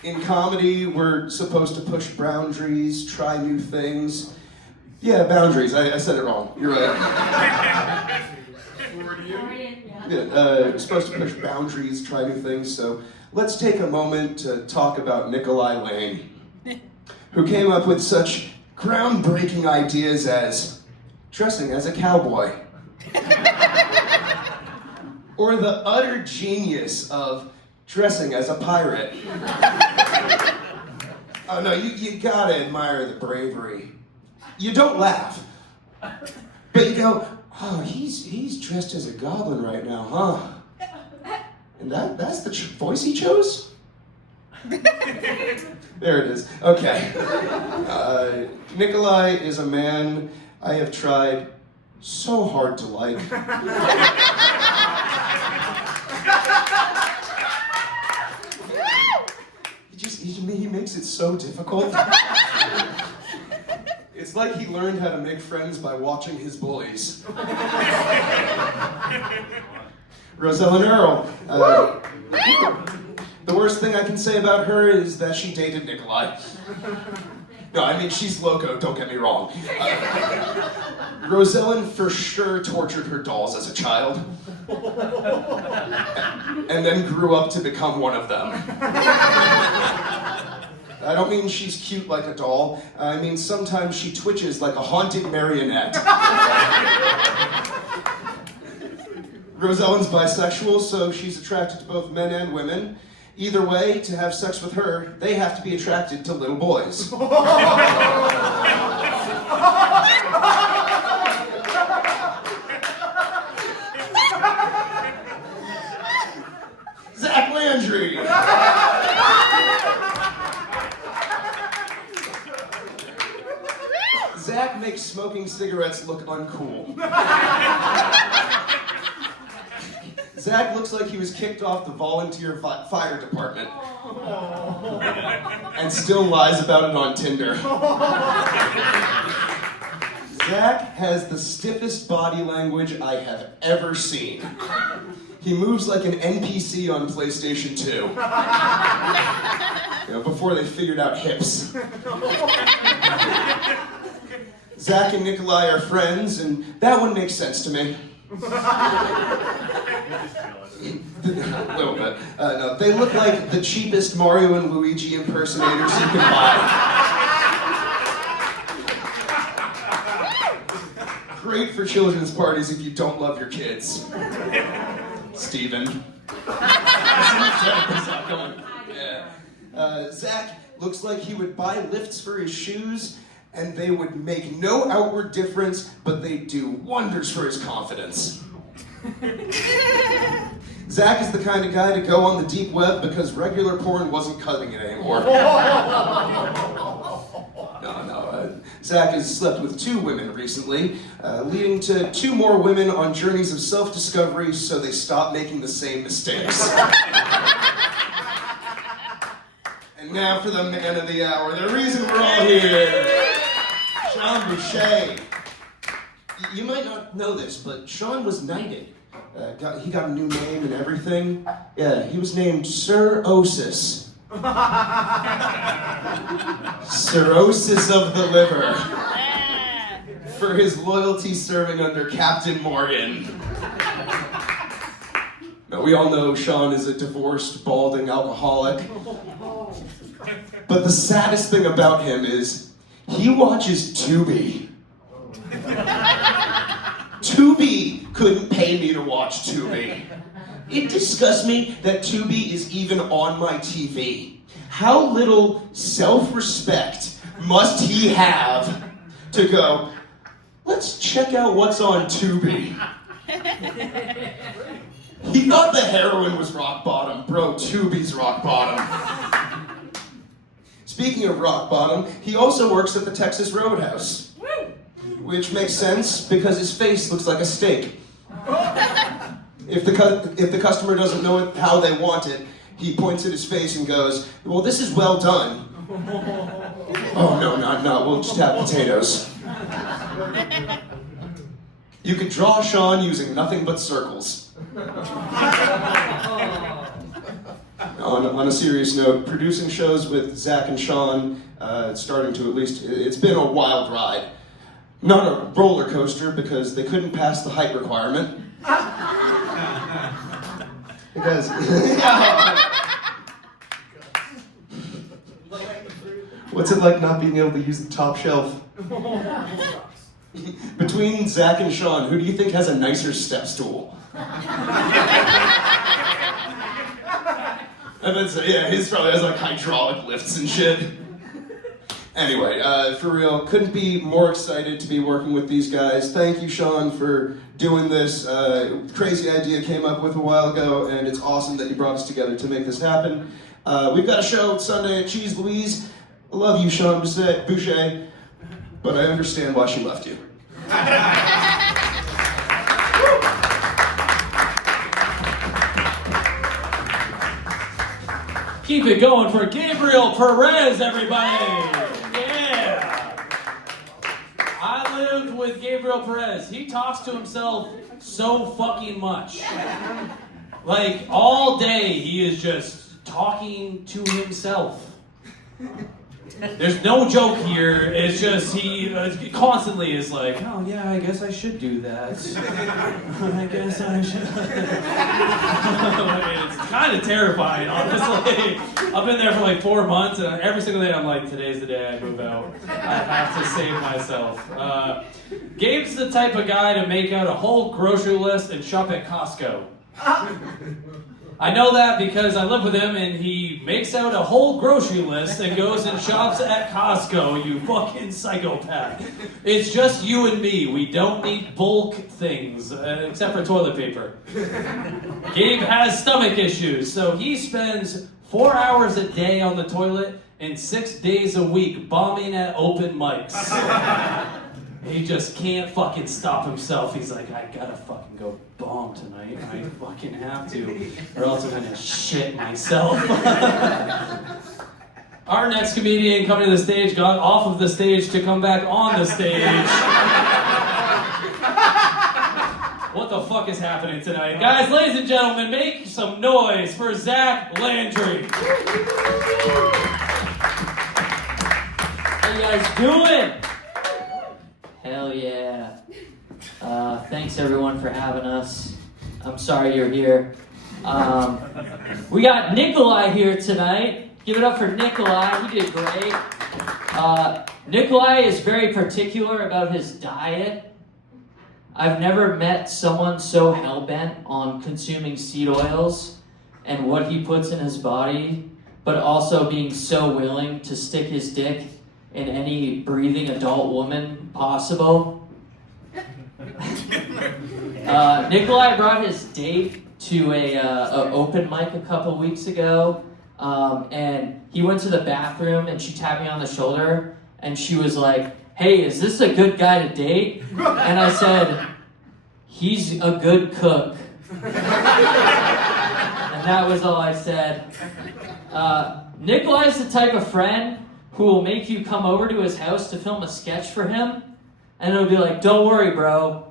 In comedy, we're supposed to push boundaries, try new things. Yeah, boundaries. I said it wrong. You're right. We're supposed to push boundaries, try new things. So let's take a moment to talk about Nikolai Lane, who came up with such groundbreaking ideas as dressing as a cowboy. Or the utter genius of dressing as a pirate. Oh no, you gotta admire the bravery. You don't laugh, but you go, oh, he's dressed as a goblin right now, huh? And that's the voice he chose? There it is. Okay. Nikolai is a man I have tried so hard to like. He makes it so difficult. It's like he learned how to make friends by watching his bullies. Rosellen Earl. The worst thing I can say about her is that she dated Nikolai. No, I mean, she's loco, don't get me wrong. Rosellen for sure tortured her dolls as a child. And then grew up to become one of them. I don't mean she's cute like a doll. I mean sometimes she twitches like a haunted marionette. Rosellen's bisexual, so she's attracted to both men and women. Either way, to have sex with her, they have to be attracted to little boys. Zach Landry. Zach makes smoking cigarettes look uncool. Zach looks like he was kicked off the volunteer fire department. And still lies about it on Tinder. Zach has the stiffest body language I have ever seen. He moves like an NPC on PlayStation 2. Before they figured out hips. Zach and Nikolai are friends, and that one makes sense to me. A little bit. No, they look like the cheapest Mario and Luigi impersonators you can buy. Great for children's parties if you don't love your kids. Steven. Yeah. Zach looks like he would buy lifts for his shoes, and they would make no outward difference, but they'd do wonders for his confidence. Zach is the kind of guy to go on the deep web because regular porn wasn't cutting it anymore. Zach has slept with 2 women recently, leading to 2 more women on journeys of self-discovery so they stop making the same mistakes. And now for the man of the hour, the reason we're all here. Sean Boucher. You might not know this, but Sean was knighted. He got a new name and everything. Yeah, he was named Sir Osis. Cirrhosis of the liver. For his loyalty serving under Captain Morgan. Now, we all know Sean is a divorced, balding alcoholic. But the saddest thing about him is he watches Tubi. Tubi couldn't pay me to watch Tubi. It disgusts me that Tubi is even on my TV. How little self-respect must he have to go, let's check out what's on Tubi. He thought the heroin was rock bottom. Bro, Tubi's rock bottom. Speaking of rock bottom, he also works at the Texas Roadhouse. which makes sense because his face looks like a steak. If the customer doesn't know it, how they want it, he points at his face and goes, "Well, this is well done." "Oh, no, not. We'll just have potatoes." You could draw Sean using nothing but circles. On a serious note, producing shows with Zach and Sean, starting to at least, it's been a wild ride. Not a roller coaster because they couldn't pass the height requirement. Because, what's it like not being able to use the top shelf? Between Zach and Sean, who do you think has a nicer step stool? And then, his probably has like hydraulic lifts and shit. Anyway, for real, couldn't be more excited to be working with these guys. Thank you, Sean, for doing this. Crazy idea came up with a while ago, and it's awesome that you brought us together to make this happen. We've got a show Sunday at Cheese Louise. I love you, Sean Boucher, but I understand why she left you. Keep it going for Gabriel Perez, everybody! Yeah! I lived with Gabriel Perez. He talks to himself so fucking much. Like, all day he is just talking to himself. There's no joke here. It's just he constantly is like, "Oh yeah, I guess I should do that. I guess I should." It's kind of terrifying, honestly. I've been there for like 4 months, and every single day I'm like, "Today's the day I move out. I have to save myself." Gabe's the type of guy to make out a whole grocery list and shop at Costco. I know that because I live with him and he makes out a whole grocery list and goes and shops at Costco, you fucking psychopath. It's just you and me. We don't need bulk things, except for toilet paper. Gabe has stomach issues, so he spends 4 hours a day on the toilet and 6 days a week bombing at open mics. He just can't fucking stop himself. He's like, "I gotta fucking go bomb tonight. I fucking have to, or else I'm gonna shit myself." Our next comedian coming to the stage got off of the stage to come back on the stage. What the fuck is happening tonight? Guys, ladies and gentlemen, make some noise for Zach Landry. How you guys doing? Hell yeah. Thanks everyone for having us. I'm sorry you're here. We got Nikolai here tonight. Give it up for Nikolai. He did great. Nikolai is very particular about his diet. I've never met someone so hell-bent on consuming seed oils and what he puts in his body, but also being so willing to stick his dick in any breathing adult woman possible. Nikolai brought his date to a open mic a couple weeks ago, and he went to the bathroom and she tapped me on the shoulder and she was like, "Hey, is this a good guy to date?" And I said, "He's a good cook." And that was all I said. Nikolai's the type of friend who will make you come over to his house to film a sketch for him, and it'll be like, "Don't worry, bro,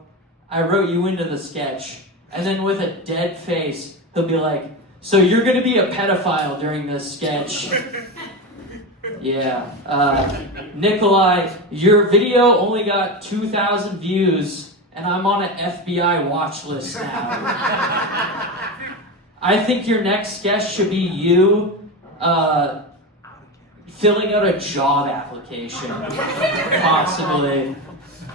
I wrote you into the sketch." And then with a dead face, he'll be like, "So you're gonna be a pedophile during this sketch?" Yeah. Nikolai, your video only got 2,000 views, and I'm on an FBI watch list now. I think your next sketch should be you, filling out a job application, possibly.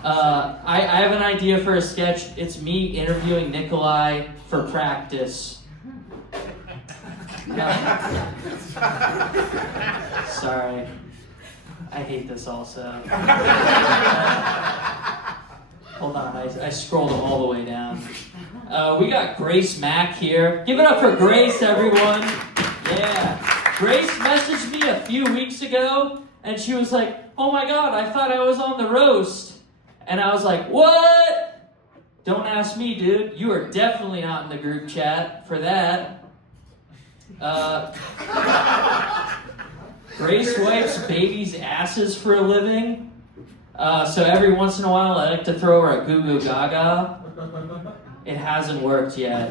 I have an idea for a sketch. It's me interviewing Nikolai for practice. Sorry. I hate this also. Hold on, I scrolled all the way down. We got Grace Mack here. Give it up for Grace, everyone. Yeah. Grace messaged me a few weeks ago, and she was like, "Oh my god, I thought I was on the roast." And I was like, what? Don't ask me, dude. You are definitely not in the group chat for that. Grace wipes babies' asses for a living. So every once in a while, I like to throw her a goo goo gaga. It hasn't worked yet.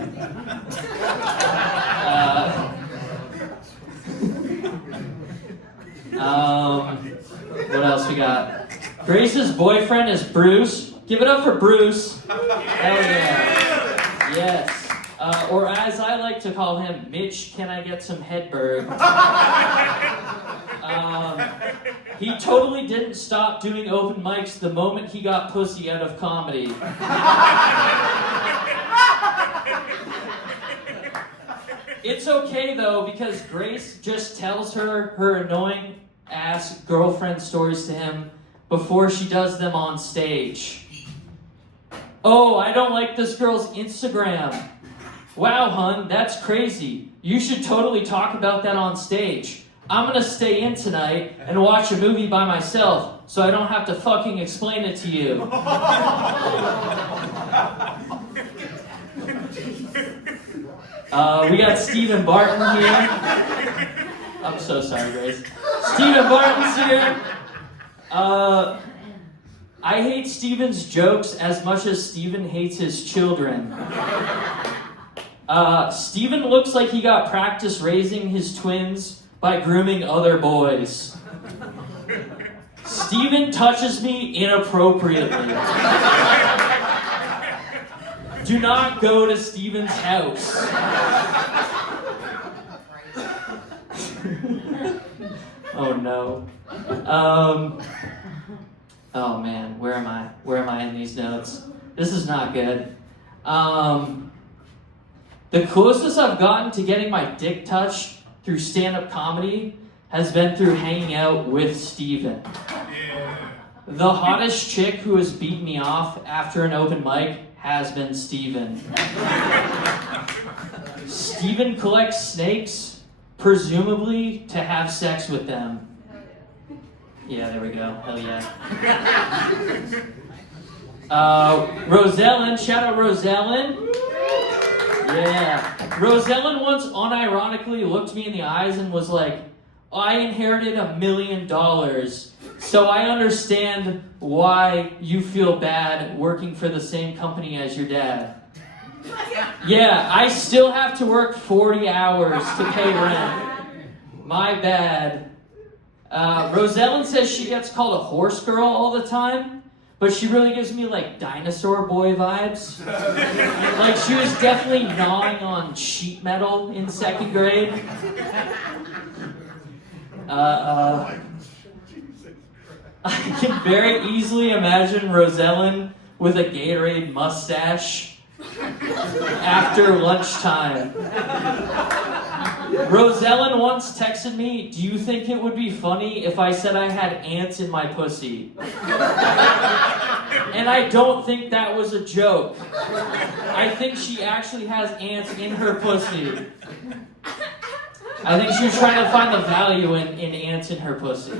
What else we got? Grace's boyfriend is Bruce. Give it up for Bruce. Hell yeah. Yes. Or as I like to call him, Mitch, can I get some Hedberg? He totally didn't stop doing open mics the moment he got pussy out of comedy. It's okay though, because Grace just tells her annoying ass girlfriend stories to him before she does them on stage. Oh, I don't like this girl's Instagram. Wow, hun, that's crazy. You should totally talk about that on stage. I'm gonna stay in tonight and watch a movie by myself so I don't have to fucking explain it to you. We got Stephen Barton here. I'm so sorry, Grace. Stephen Barton's here. I hate Stephen's jokes as much as Stephen hates his children. Stephen looks like he got practice raising his twins by grooming other boys. Stephen touches me inappropriately. Do not go to Stephen's house. Oh no. Oh man, where am I? Where am I in these notes? This is not good. The closest I've gotten to getting my dick touched through stand-up comedy has been through hanging out with Steven. Yeah. The hottest chick who has beat me off after an open mic has been Steven. Steven collects snakes, presumably to have sex with them. Yeah, there we go. Hell yeah. Rosellen, shout out Rosellen. Yeah. Rosellen once unironically looked me in the eyes and was like, I inherited $1 million, so I understand why you feel bad working for the same company as your dad. Yeah, I still have to work 40 hours to pay rent. My bad. Rosellen says she gets called a horse girl all the time, but she really gives me like dinosaur boy vibes. Like she was definitely gnawing on sheet metal in 2nd grade. I can very easily imagine Rosellen with a Gatorade mustache after lunchtime. Rosellen once texted me, do you think it would be funny if I said I had ants in my pussy? And I don't think that was a joke. I think she actually has ants in her pussy. I think she was trying to find the value in ants in her pussy.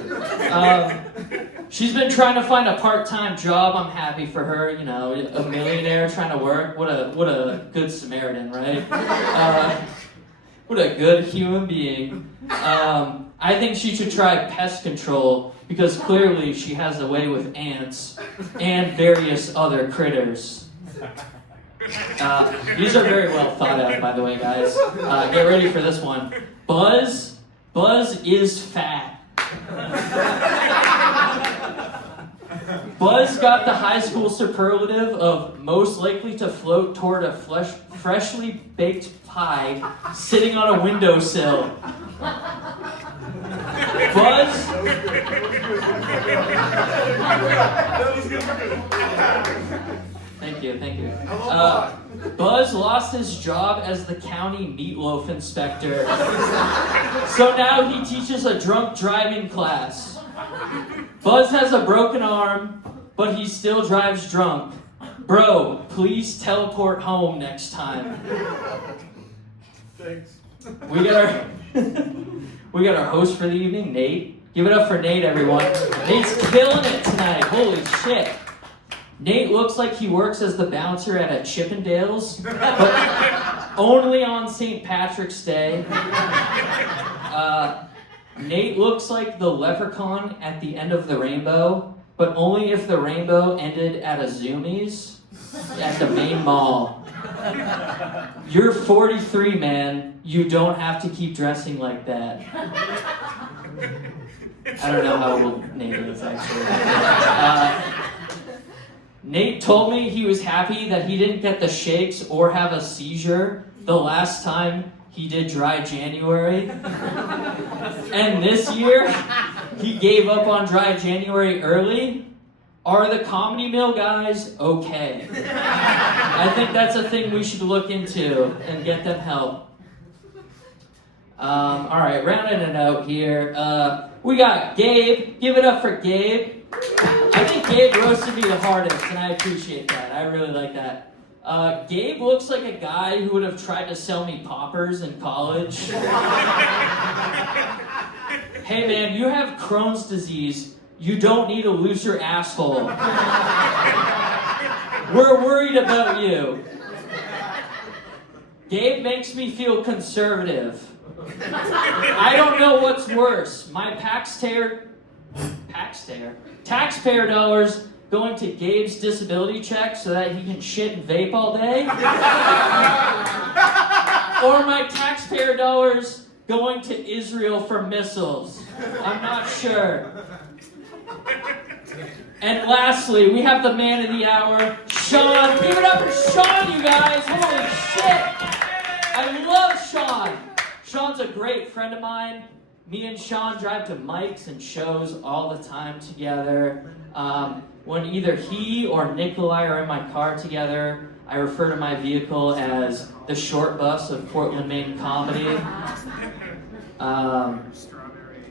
She's been trying to find a part-time job. I'm happy for her. You know, a millionaire trying to work. What a good Samaritan, right? What a good human being. I think she should try pest control because clearly she has a way with ants and various other critters. These are very well thought out, by the way, guys. Get ready for this one. Buzz is fat. Buzz got the high school superlative of most likely to float toward a freshly baked pie sitting on a windowsill. Buzz... Thank you. Buzz lost his job as the county meatloaf inspector. So now he teaches a drunk driving class. Buzz has a broken arm, but he still drives drunk. Bro, please teleport home next time. Thanks. We got our host for the evening, Nate. Give it up for Nate, everyone. Nate's killing it tonight. Holy shit. Nate looks like he works as the bouncer at a Chippendales, but only on St. Patrick's Day. Nate looks like the leprechaun at the end of the rainbow, but only if the rainbow ended at a Zoomies at the main mall. You're 43, man. You don't have to keep dressing like that. I don't know how old Nate is, actually. Nate told me he was happy that he didn't get the shakes or have a seizure the last time he did Dry January. And this year, he gave up on Dry January early. Are the Comedy Mill guys okay? I think that's a thing we should look into and get them help. All right, rounding it out here. We got Gabe. Give it up for Gabe. I think Gabe roasted me the hardest, and I appreciate that. I really like that. Gabe looks like a guy who would have tried to sell me poppers in college. Hey man, you have Crohn's disease. You don't need a looser asshole. We're worried about you. Gabe makes me feel conservative. I don't know what's worse. My taxpayer dollars going to Gabe's disability check so that he can shit and vape all day? Or my taxpayer dollars going to Israel for missiles? I'm not sure. And lastly, we have the man of the hour, Sean. Give it up for Sean, you guys. Holy shit. I love Sean. Sean's a great friend of mine. Me and Sean drive to mics and shows all the time together. When either he or Nikolai are in my car together, I refer to my vehicle as the short bus of Portland, Maine comedy.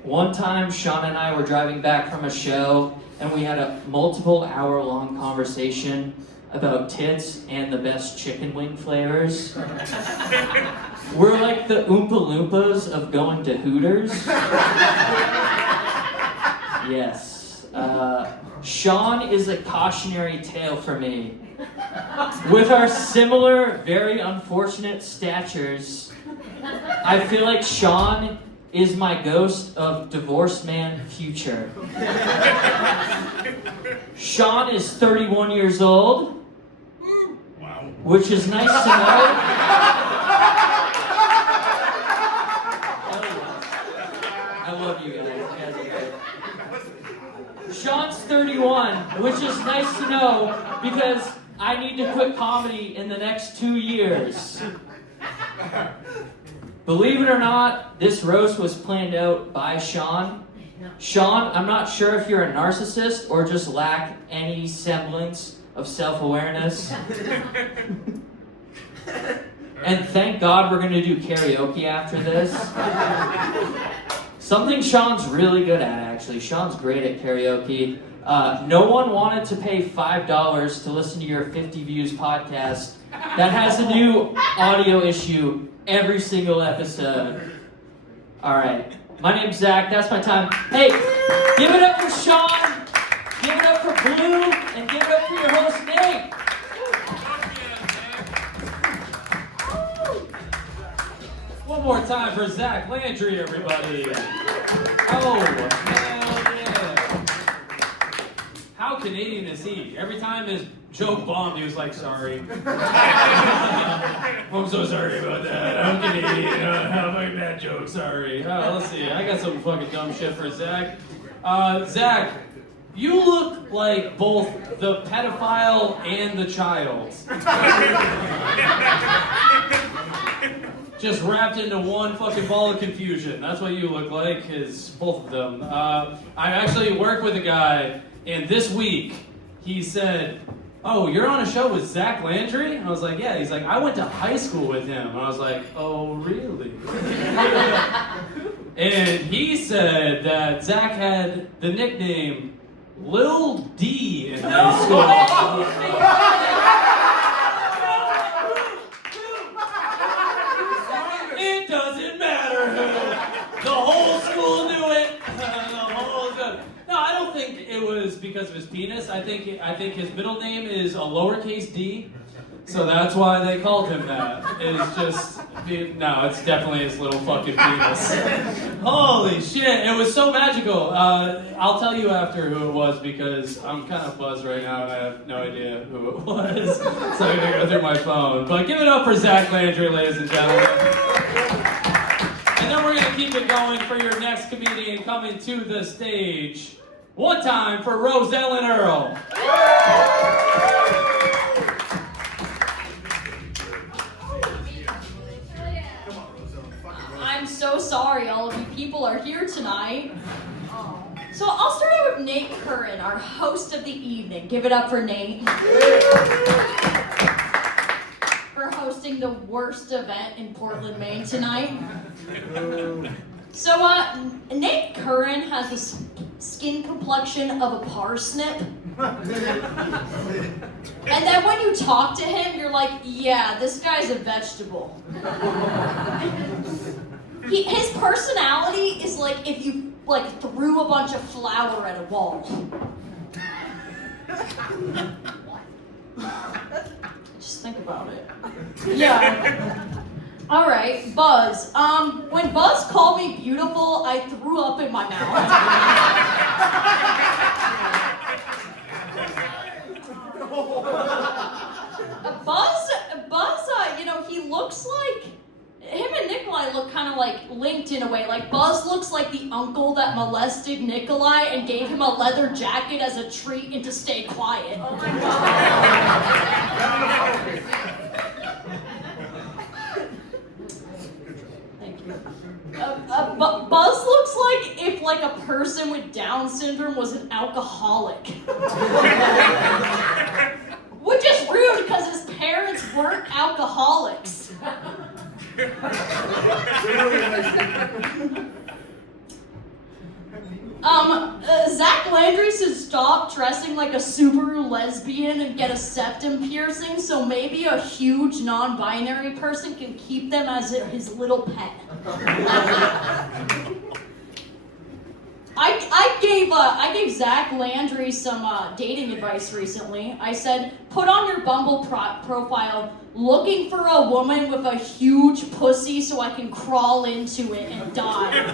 One time, Sean and I were driving back from a show, and we had a multiple hour-long conversation about tits and the best chicken wing flavors. We're like the Oompa Loompas of going to Hooters. Yes. Sean is a cautionary tale for me. With our similar, very unfortunate statures, I feel like Sean is my ghost of divorced man future. Sean is 31 years old, which is nice to know. I love you guys. You guys are great. Sean's 31, which is nice to know because I need to quit comedy in the next 2 years. Believe it or not, this roast was planned out by Sean. Sean, I'm not sure if you're a narcissist or just lack any semblance of self-awareness. And thank God we're going to do karaoke after this. Something Sean's really good at, actually. Sean's great at karaoke. No one wanted to pay $5 to listen to your 50 Views podcast that has a new audio issue every single episode. All right. My name's Zach. That's my time. Hey, give it up for Sean. Give it up for Blue. And give it up for your host, Nate. One more time for Zach Landry, everybody. Oh, hell yeah. How Canadian is he? Every time his joke bombed, he was like, sorry. I'm so sorry about that. I'm Canadian. How my bad joke, sorry. Let's see. I got some fucking dumb shit for Zach. Zach, you look like both the pedophile and the child. Just wrapped into one fucking ball of confusion. That's what you look like, is both of them. I actually worked with a guy, and this week, he said, oh, you're on a show with Zach Landry? And I was like, yeah. He's like, I went to high school with him. And I was like, oh, really? And he said that Zach had the nickname Lil D in high school. It doesn't matter who. The whole school knew it. No, I don't think it was because of his penis. honest, I think his middle name is a lowercase d, so that's why they called him that. No, it's definitely his little fucking penis. Holy shit, it was so magical. I'll tell you after who it was because I'm kind of buzzed right now and I have no idea who it was. So I'm gonna go through my phone. But give it up for Zach Landry, ladies and gentlemen. And then we're gonna keep it going for your next comedian coming to the stage. One time for Rosellen Earl. I'm so sorry all of you people are here tonight. So I'll start out with Nate Curran, our host of the evening. Give it up for Nate. For hosting the worst event in Portland, Maine tonight. So Nate Curran has the skin complexion of a parsnip. And then when you talk to him, you're like, yeah, this guy's a vegetable. His personality is like if you threw a bunch of flour at a wall. Just think about it. Yeah. All right, Buzz. When Buzz called me beautiful, I threw up in my mouth. Buzz, he looks like, him and Nikolai look kind of like linked in a way. Like Buzz looks like the uncle that molested Nikolai and gave him a leather jacket as a treat and to stay quiet. Oh my God. Thank you. Buzz looks like if a person with Down syndrome was an alcoholic. Which is rude because his parents weren't alcoholics. Zach Landry should stop dressing like a Subaru lesbian and get a septum piercing, so maybe a huge non-binary person can keep them as his little pet. I gave Zach Landry some dating advice recently. I said, put on your Bumble profile, looking for a woman with a huge pussy so I can crawl into it and die.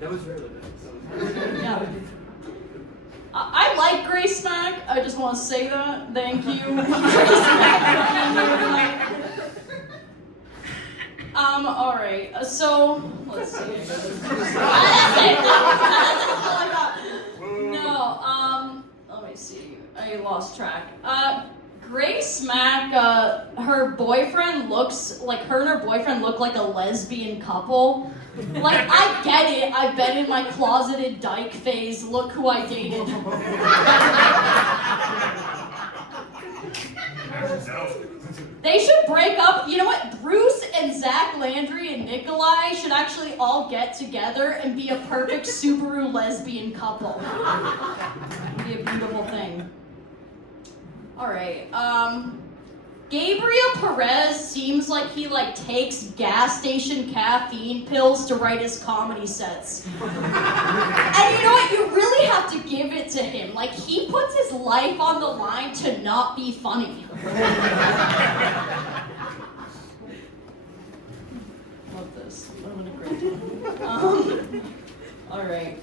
That was really good. Yeah. I like Grace Mack. I just want to say that. Thank you, Grace Mack, for being here tonight. All right. So let's see. Let me see. I lost track. Grace Mack, her boyfriend looks like her and her boyfriend look like a lesbian couple. Like, I get it. I've been in my closeted dyke phase. Look who I dated. They should break up. You know what? Bruce and Zach Landry and Nikolai should actually all get together and be a perfect Subaru lesbian couple. It'd be a beautiful thing. All right. Gabriel Perez seems like he takes gas station caffeine pills to write his comedy sets. And you know what? You really have to give it to him. Like, he puts his life on the line to not be funny. Love this. I'm gonna grade it. All right.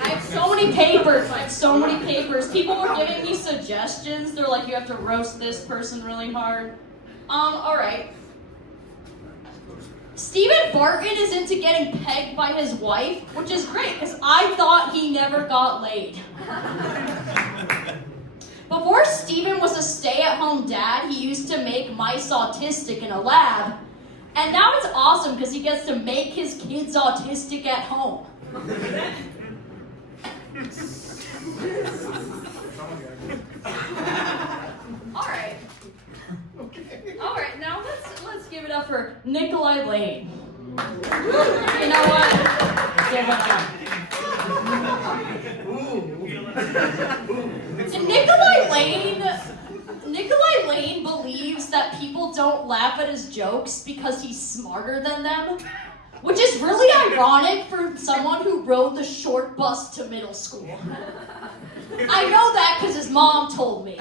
I have so many papers. People were giving me suggestions. They're like, you have to roast this person really hard. All right. Stephen Barton is into getting pegged by his wife, which is great, because I thought he never got laid. Before Stephen was a stay-at-home dad, he used to make mice autistic in a lab. And now it's awesome, because he gets to make his kids autistic at home. All right. Now let's give it up for Nikolai Lane. You know what? Give it up. Nikolai Lane believes that people don't laugh at his jokes because he's smarter than them. Which is really ironic for someone who rode the short bus to middle school. I know that because his mom told me.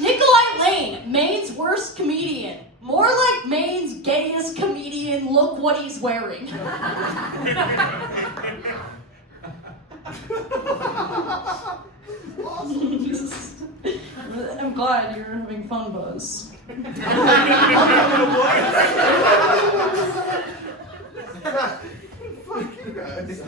Nikolai Lane, Maine's worst comedian. More like Maine's gayest comedian, look what he's wearing. I'm glad you're having fun, Buzz. Fuck you guys.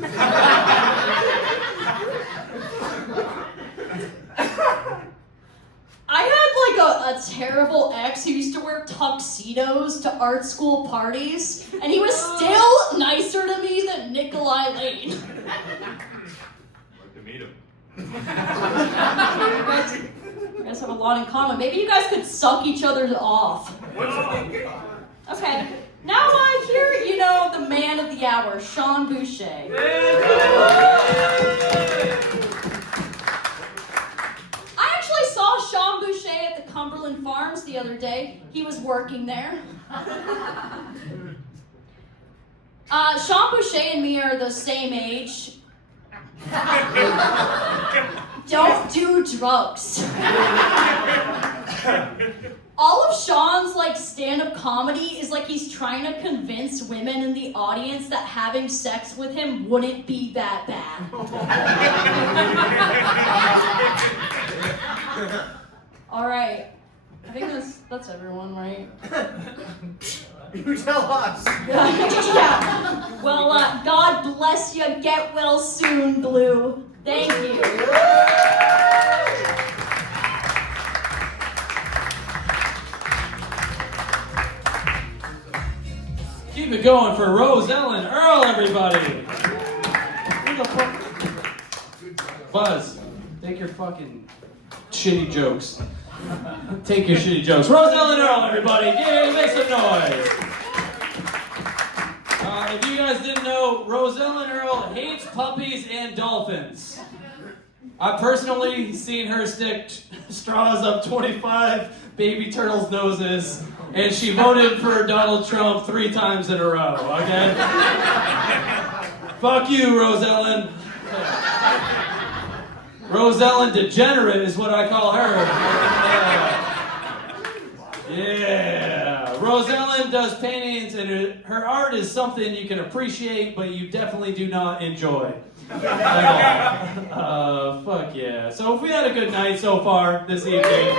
I had like a terrible ex who used to wear tuxedos to art school parties, and he was still nicer to me than Nikolai Lane. Like to meet him. You guys have a lot in common. Maybe you guys could suck each other off. Okay. Now here, the man of the hour, Sean Boucher. I actually saw Sean Boucher at the Cumberland Farms the other day. He was working there. Sean Boucher and me are the same age. Don't do drugs. All of Sean's stand-up comedy is like he's trying to convince women in the audience that having sex with him wouldn't be that bad. All right. I think that's everyone, right? You tell us. Yeah. Well, God bless you. Get well soon, Blue. Thank you. Keep it going for Rosellen, Earl, everybody. Buzz, take your fucking shitty jokes. Take your shitty jokes. Rosellen, Earl, everybody. Yeah, make some noise. If you guys didn't know, Rosellen Earl hates puppies and dolphins. I've personally seen her stick straws up 25 baby turtles' noses, and she voted for Donald Trump 3 times in a row, okay? Fuck you, Rosellen. Rosellen Degenerate is what I call her. Yeah. Rosellen does paintings, and her art is something you can appreciate, but you definitely do not enjoy. Fuck yeah. So if we had a good night so far this evening,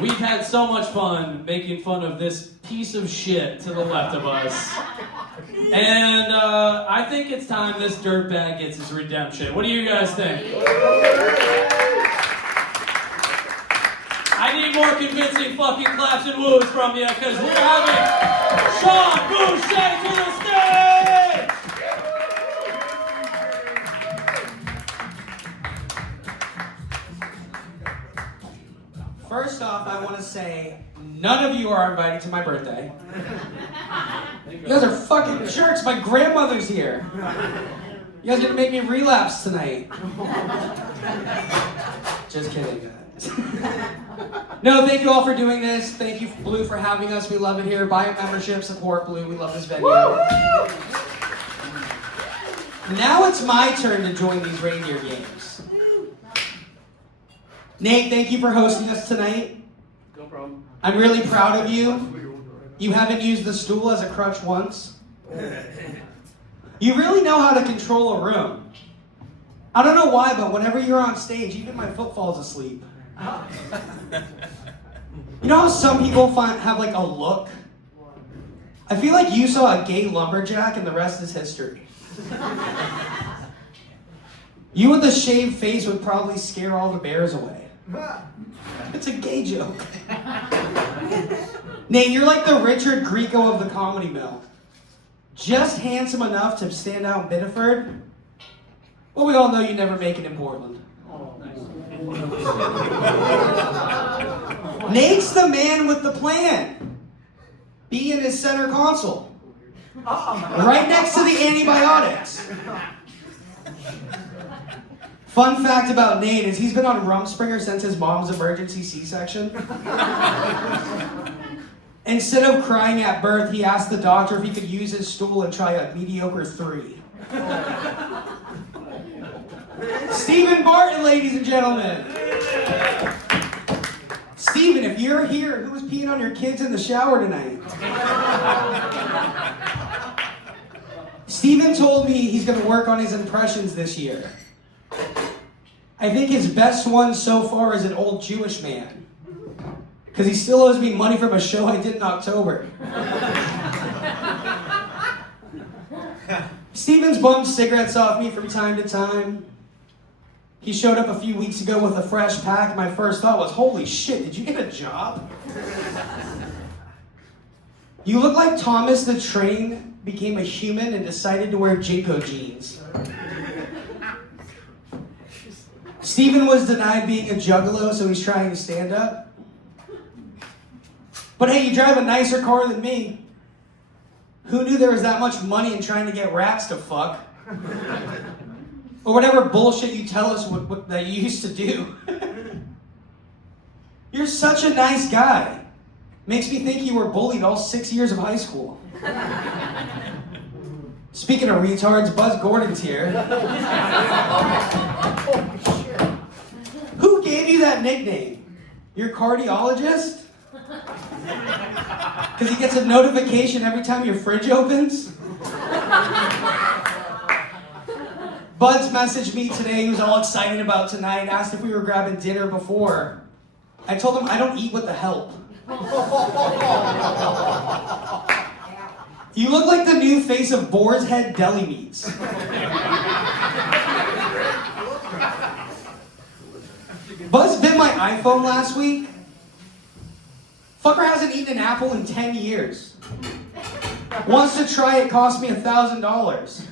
we've had so much fun making fun of this piece of shit to the left of us. And I think it's time this dirtbag gets his redemption. What do you guys think? I need more convincing fucking claps and woos from you, because we're having Sean Boucher to the stage! First off, I want to say, none of you are invited to my birthday. You guys are fucking jerks. My grandmother's here. You guys are gonna make me relapse tonight. Just kidding, guys. No, thank you all for doing this. Thank you, Blue, for having us. We love it here. Buy a membership, support Blue. We love this venue. Now it's my turn to join these reindeer games. Nate, thank you for hosting us tonight. No problem. I'm really proud of you. You haven't used the stool as a crutch once. You really know how to control a room. I don't know why, but whenever you're on stage, even my foot falls asleep. You know how some people have a look? I feel like you saw a gay lumberjack and the rest is history. You with a shaved face would probably scare all the bears away. It's a gay joke. Nate, you're like the Richard Grieco of the Comedy Mill. Just handsome enough to stand out in Biddeford, but we all know you never make it in Portland. Nate's the man with the plan. Be in his center console. Right next to the antibiotics. Fun fact about Nate is he's been on Rumspringer since his mom's emergency C-section. Instead of crying at birth, he asked the doctor if he could use his stool and try a mediocre 3. Stephen Barton, ladies and gentlemen. Stephen, if you're here, who was peeing on your kids in the shower tonight? Stephen told me he's going to work on his impressions this year. I think his best one so far is an old Jewish man. Because he still owes me money from a show I did in October. Stephen's bummed cigarettes off me from time to time. He showed up a few weeks ago with a fresh pack. My first thought was, holy shit, did you get a job? You look like Thomas the Train became a human and decided to wear Jinko jeans. Stephen was denied being a juggalo, so he's trying to stand up. But hey, you drive a nicer car than me. Who knew there was that much money in trying to get rats to fuck? Or whatever bullshit you tell us that you used to do. You're such a nice guy. Makes me think you were bullied all 6 years of high school. Speaking of retards, Buzz Gordon's here. Who gave you that nickname? Your cardiologist? Because he gets a notification every time your fridge opens? Bud's messaged me today. He was all excited about tonight, asked if we were grabbing dinner before. I told him I don't eat with the help. You look like the new face of Boar's Head Deli Meats. Buzz bit my iPhone last week. Fucker hasn't eaten an apple in 10 years. Wants to try it, cost me $1,000.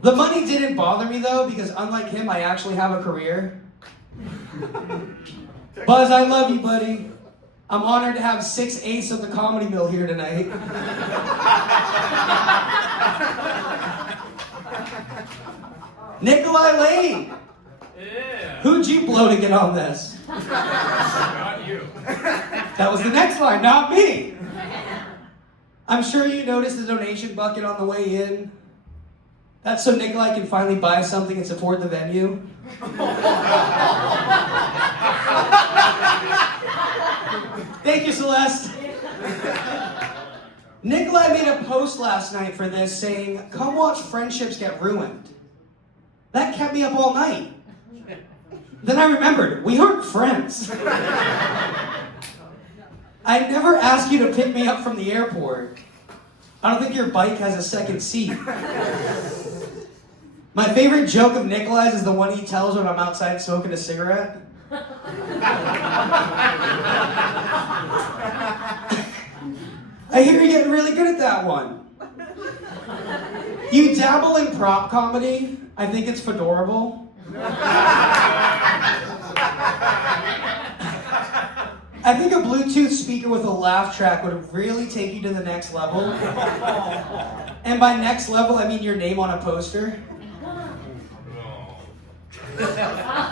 The money didn't bother me though, because unlike him, I actually have a career. Buzz, I love you, buddy. I'm honored to have 6/8 of the Comedy Mill here tonight. Nikolai Lane. Yeah. Who'd you blow to get on this? Not you. That was the next line, not me. I'm sure you noticed the donation bucket on the way in. That's so Nikolai can finally buy something and support the venue. Thank you, Celeste. Nikolai made a post last night for this saying, "Come watch friendships get ruined." That kept me up all night. Then I remembered, we aren't friends. I never asked you to pick me up from the airport. I don't think your bike has a second seat. My favorite joke of Nikolai's is the one he tells when I'm outside smoking a cigarette. I hear you're getting really good at that one. You dabble in prop comedy. I think it's fedorable. I think a Bluetooth speaker with a laugh track would really take you to the next level. And by next level, I mean your name on a poster.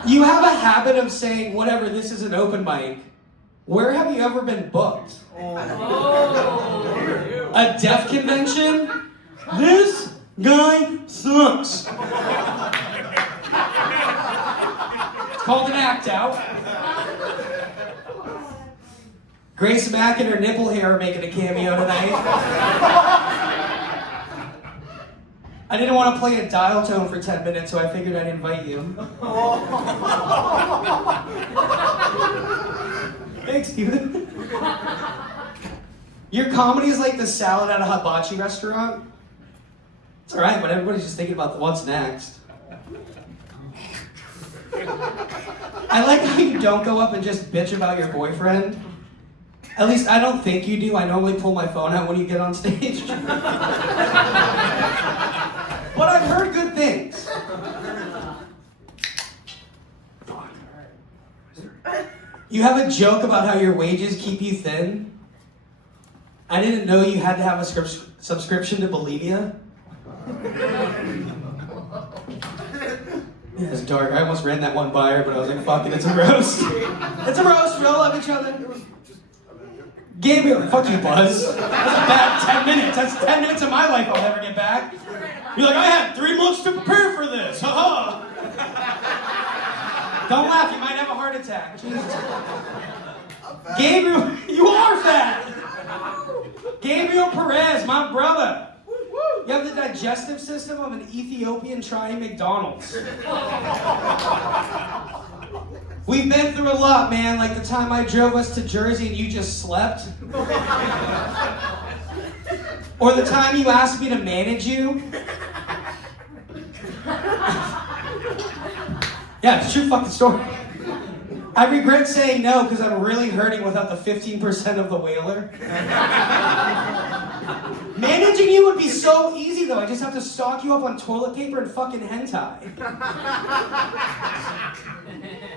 You have a habit of saying, whatever, this is an open mic. Where have you ever been booked? A deaf convention? This guy sucks. It's called an act out. Grace Mack and her nipple hair are making a cameo tonight. I didn't want to play a dial tone for 10 minutes, so I figured I'd invite you. Thanks, Steven. Your comedy is like the salad at a hibachi restaurant. It's alright, but everybody's just thinking about what's next. I like how you don't go up and just bitch about your boyfriend. At least I don't think you do. I normally pull my phone out when you get on stage. But I've heard good things. You have a joke about how your wages keep you thin. I didn't know you had to have a subscription to Bulimia. Yeah, it's dark. I almost ran that one by her, but I was like, fuck it, it's a roast. It's a roast, we all love each other. Gabriel, fuck you, Buzz. That's a bad 10 minutes. That's 10 minutes of my life I'll never get back. You're like, I had 3 months to prepare for this. Ha Don't laugh, you might have a heart attack. Jesus. Gabriel, you are fat. Gabriel Perez, my brother. You have the digestive system of an Ethiopian trying McDonald's. We've been through a lot, man, like the time I drove us to Jersey and you just slept. Or the time you asked me to manage you. Yeah, it's a true fucking story. I regret saying no because I'm really hurting without the 15% of the whaler. Managing you would be so easy though. I just have to stock you up on toilet paper and fucking hentai.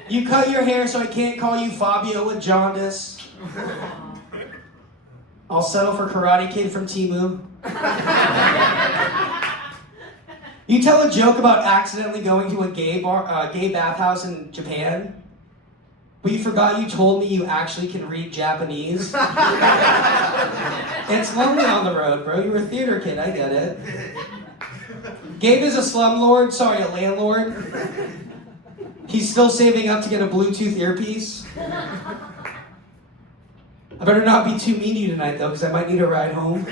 You cut your hair so I can't call you Fabio with jaundice. I'll settle for Karate Kid from Temu. You tell a joke about accidentally going to a gay bathhouse in Japan, but you forgot you told me you actually can read Japanese. It's lonely on the road, bro. You were a theater kid, I get it. Gabe is a slumlord, sorry, a landlord. He's still saving up to get a Bluetooth earpiece. I better not be too mean to you tonight, though, because I might need a ride home.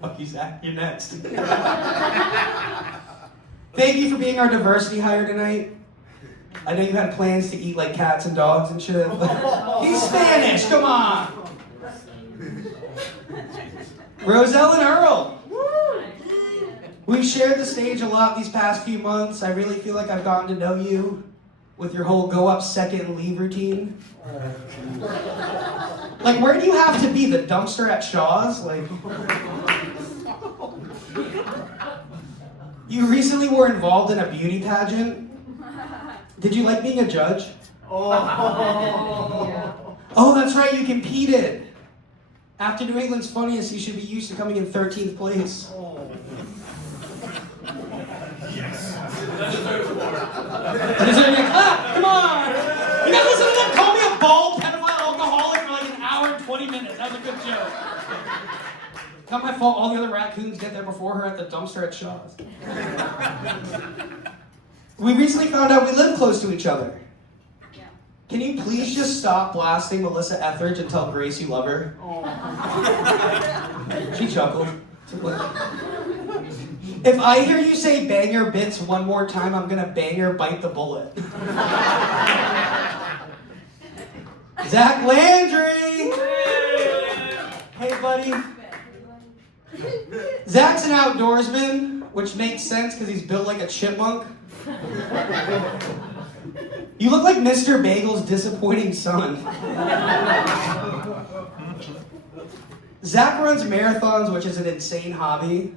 Fuck you, Zach. You're next. Thank you for being our diversity hire tonight. I know you had plans to eat like cats and dogs and shit. He's Spanish, come on! Roselle and Earl. We've shared the stage a lot these past few months. I really feel like I've gotten to know you with your whole go up second and leave routine. Like, where do you have to be? The dumpster at Shaw's? Like, you recently were involved in a beauty pageant. Did you like being a judge? Oh, that's right, you competed. After New England's Funniest, you should be used to coming in 13th place. Yes. Come on! You guys listen to them call me a bald pedophile alcoholic for like an hour and 20 minutes. That was a good joke. Not my fault all the other raccoons get there before her at the dumpster at Shaw's. We recently found out we live close to each other. Can you please just stop blasting Melissa Etheridge and tell Grace you love her? She chuckled. If I hear you say bang your bits one more time, I'm gonna bang your bite the bullet. Zach Landry! Hey, buddy. Zach's an outdoorsman, which makes sense because he's built like a chipmunk. You look like Mr. Bagel's disappointing son. Zach runs marathons, which is an insane hobby.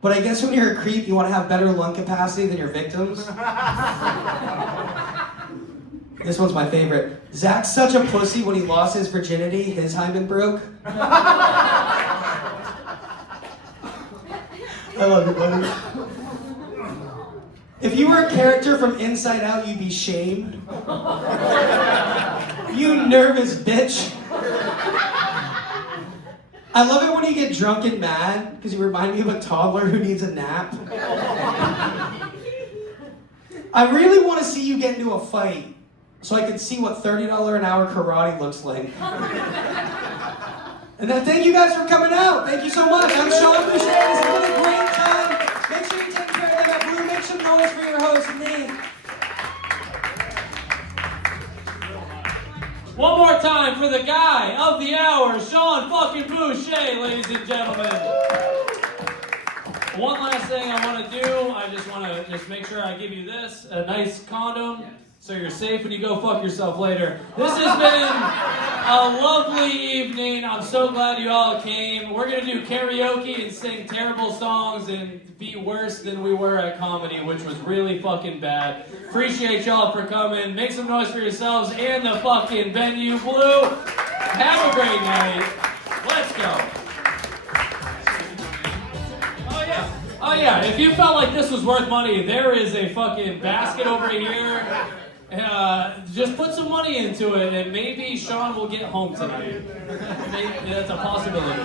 But I guess when you're a creep, you want to have better lung capacity than your victims. This one's my favorite. Zach's such a pussy when he lost his virginity, his hymen broke. I love you, buddy. If you were a character from Inside Out, you'd be Shame. You nervous bitch. I love it when you get drunk and mad, because you remind me of a toddler who needs a nap. I really want to see you get into a fight, so I can see what $30 an hour karate looks like. And then thank you guys for coming out. Thank you so much. I'm Sean Boucher. This has been a great time. Make sure you take care of that Blue. Make some noise for your host, me. One more time for the guy of the hour, Sean fucking Boucher, ladies and gentlemen. One last thing I want to do, I just want to make sure I give you this, a nice condom, so you're safe when you go fuck yourself later. This has been a lovely evening. I'm so glad you all came. We're going to do karaoke and sing terrible songs and be worse than we were at comedy, which was really fucking bad. Appreciate y'all for coming. Make some noise for yourselves and the fucking venue. Blue, have a great night. Let's go. Oh yeah. yeah, if you felt like this was worth money, there is a fucking basket over here. Just put some money into it, and maybe Sean will get home tonight. Maybe that's a possibility.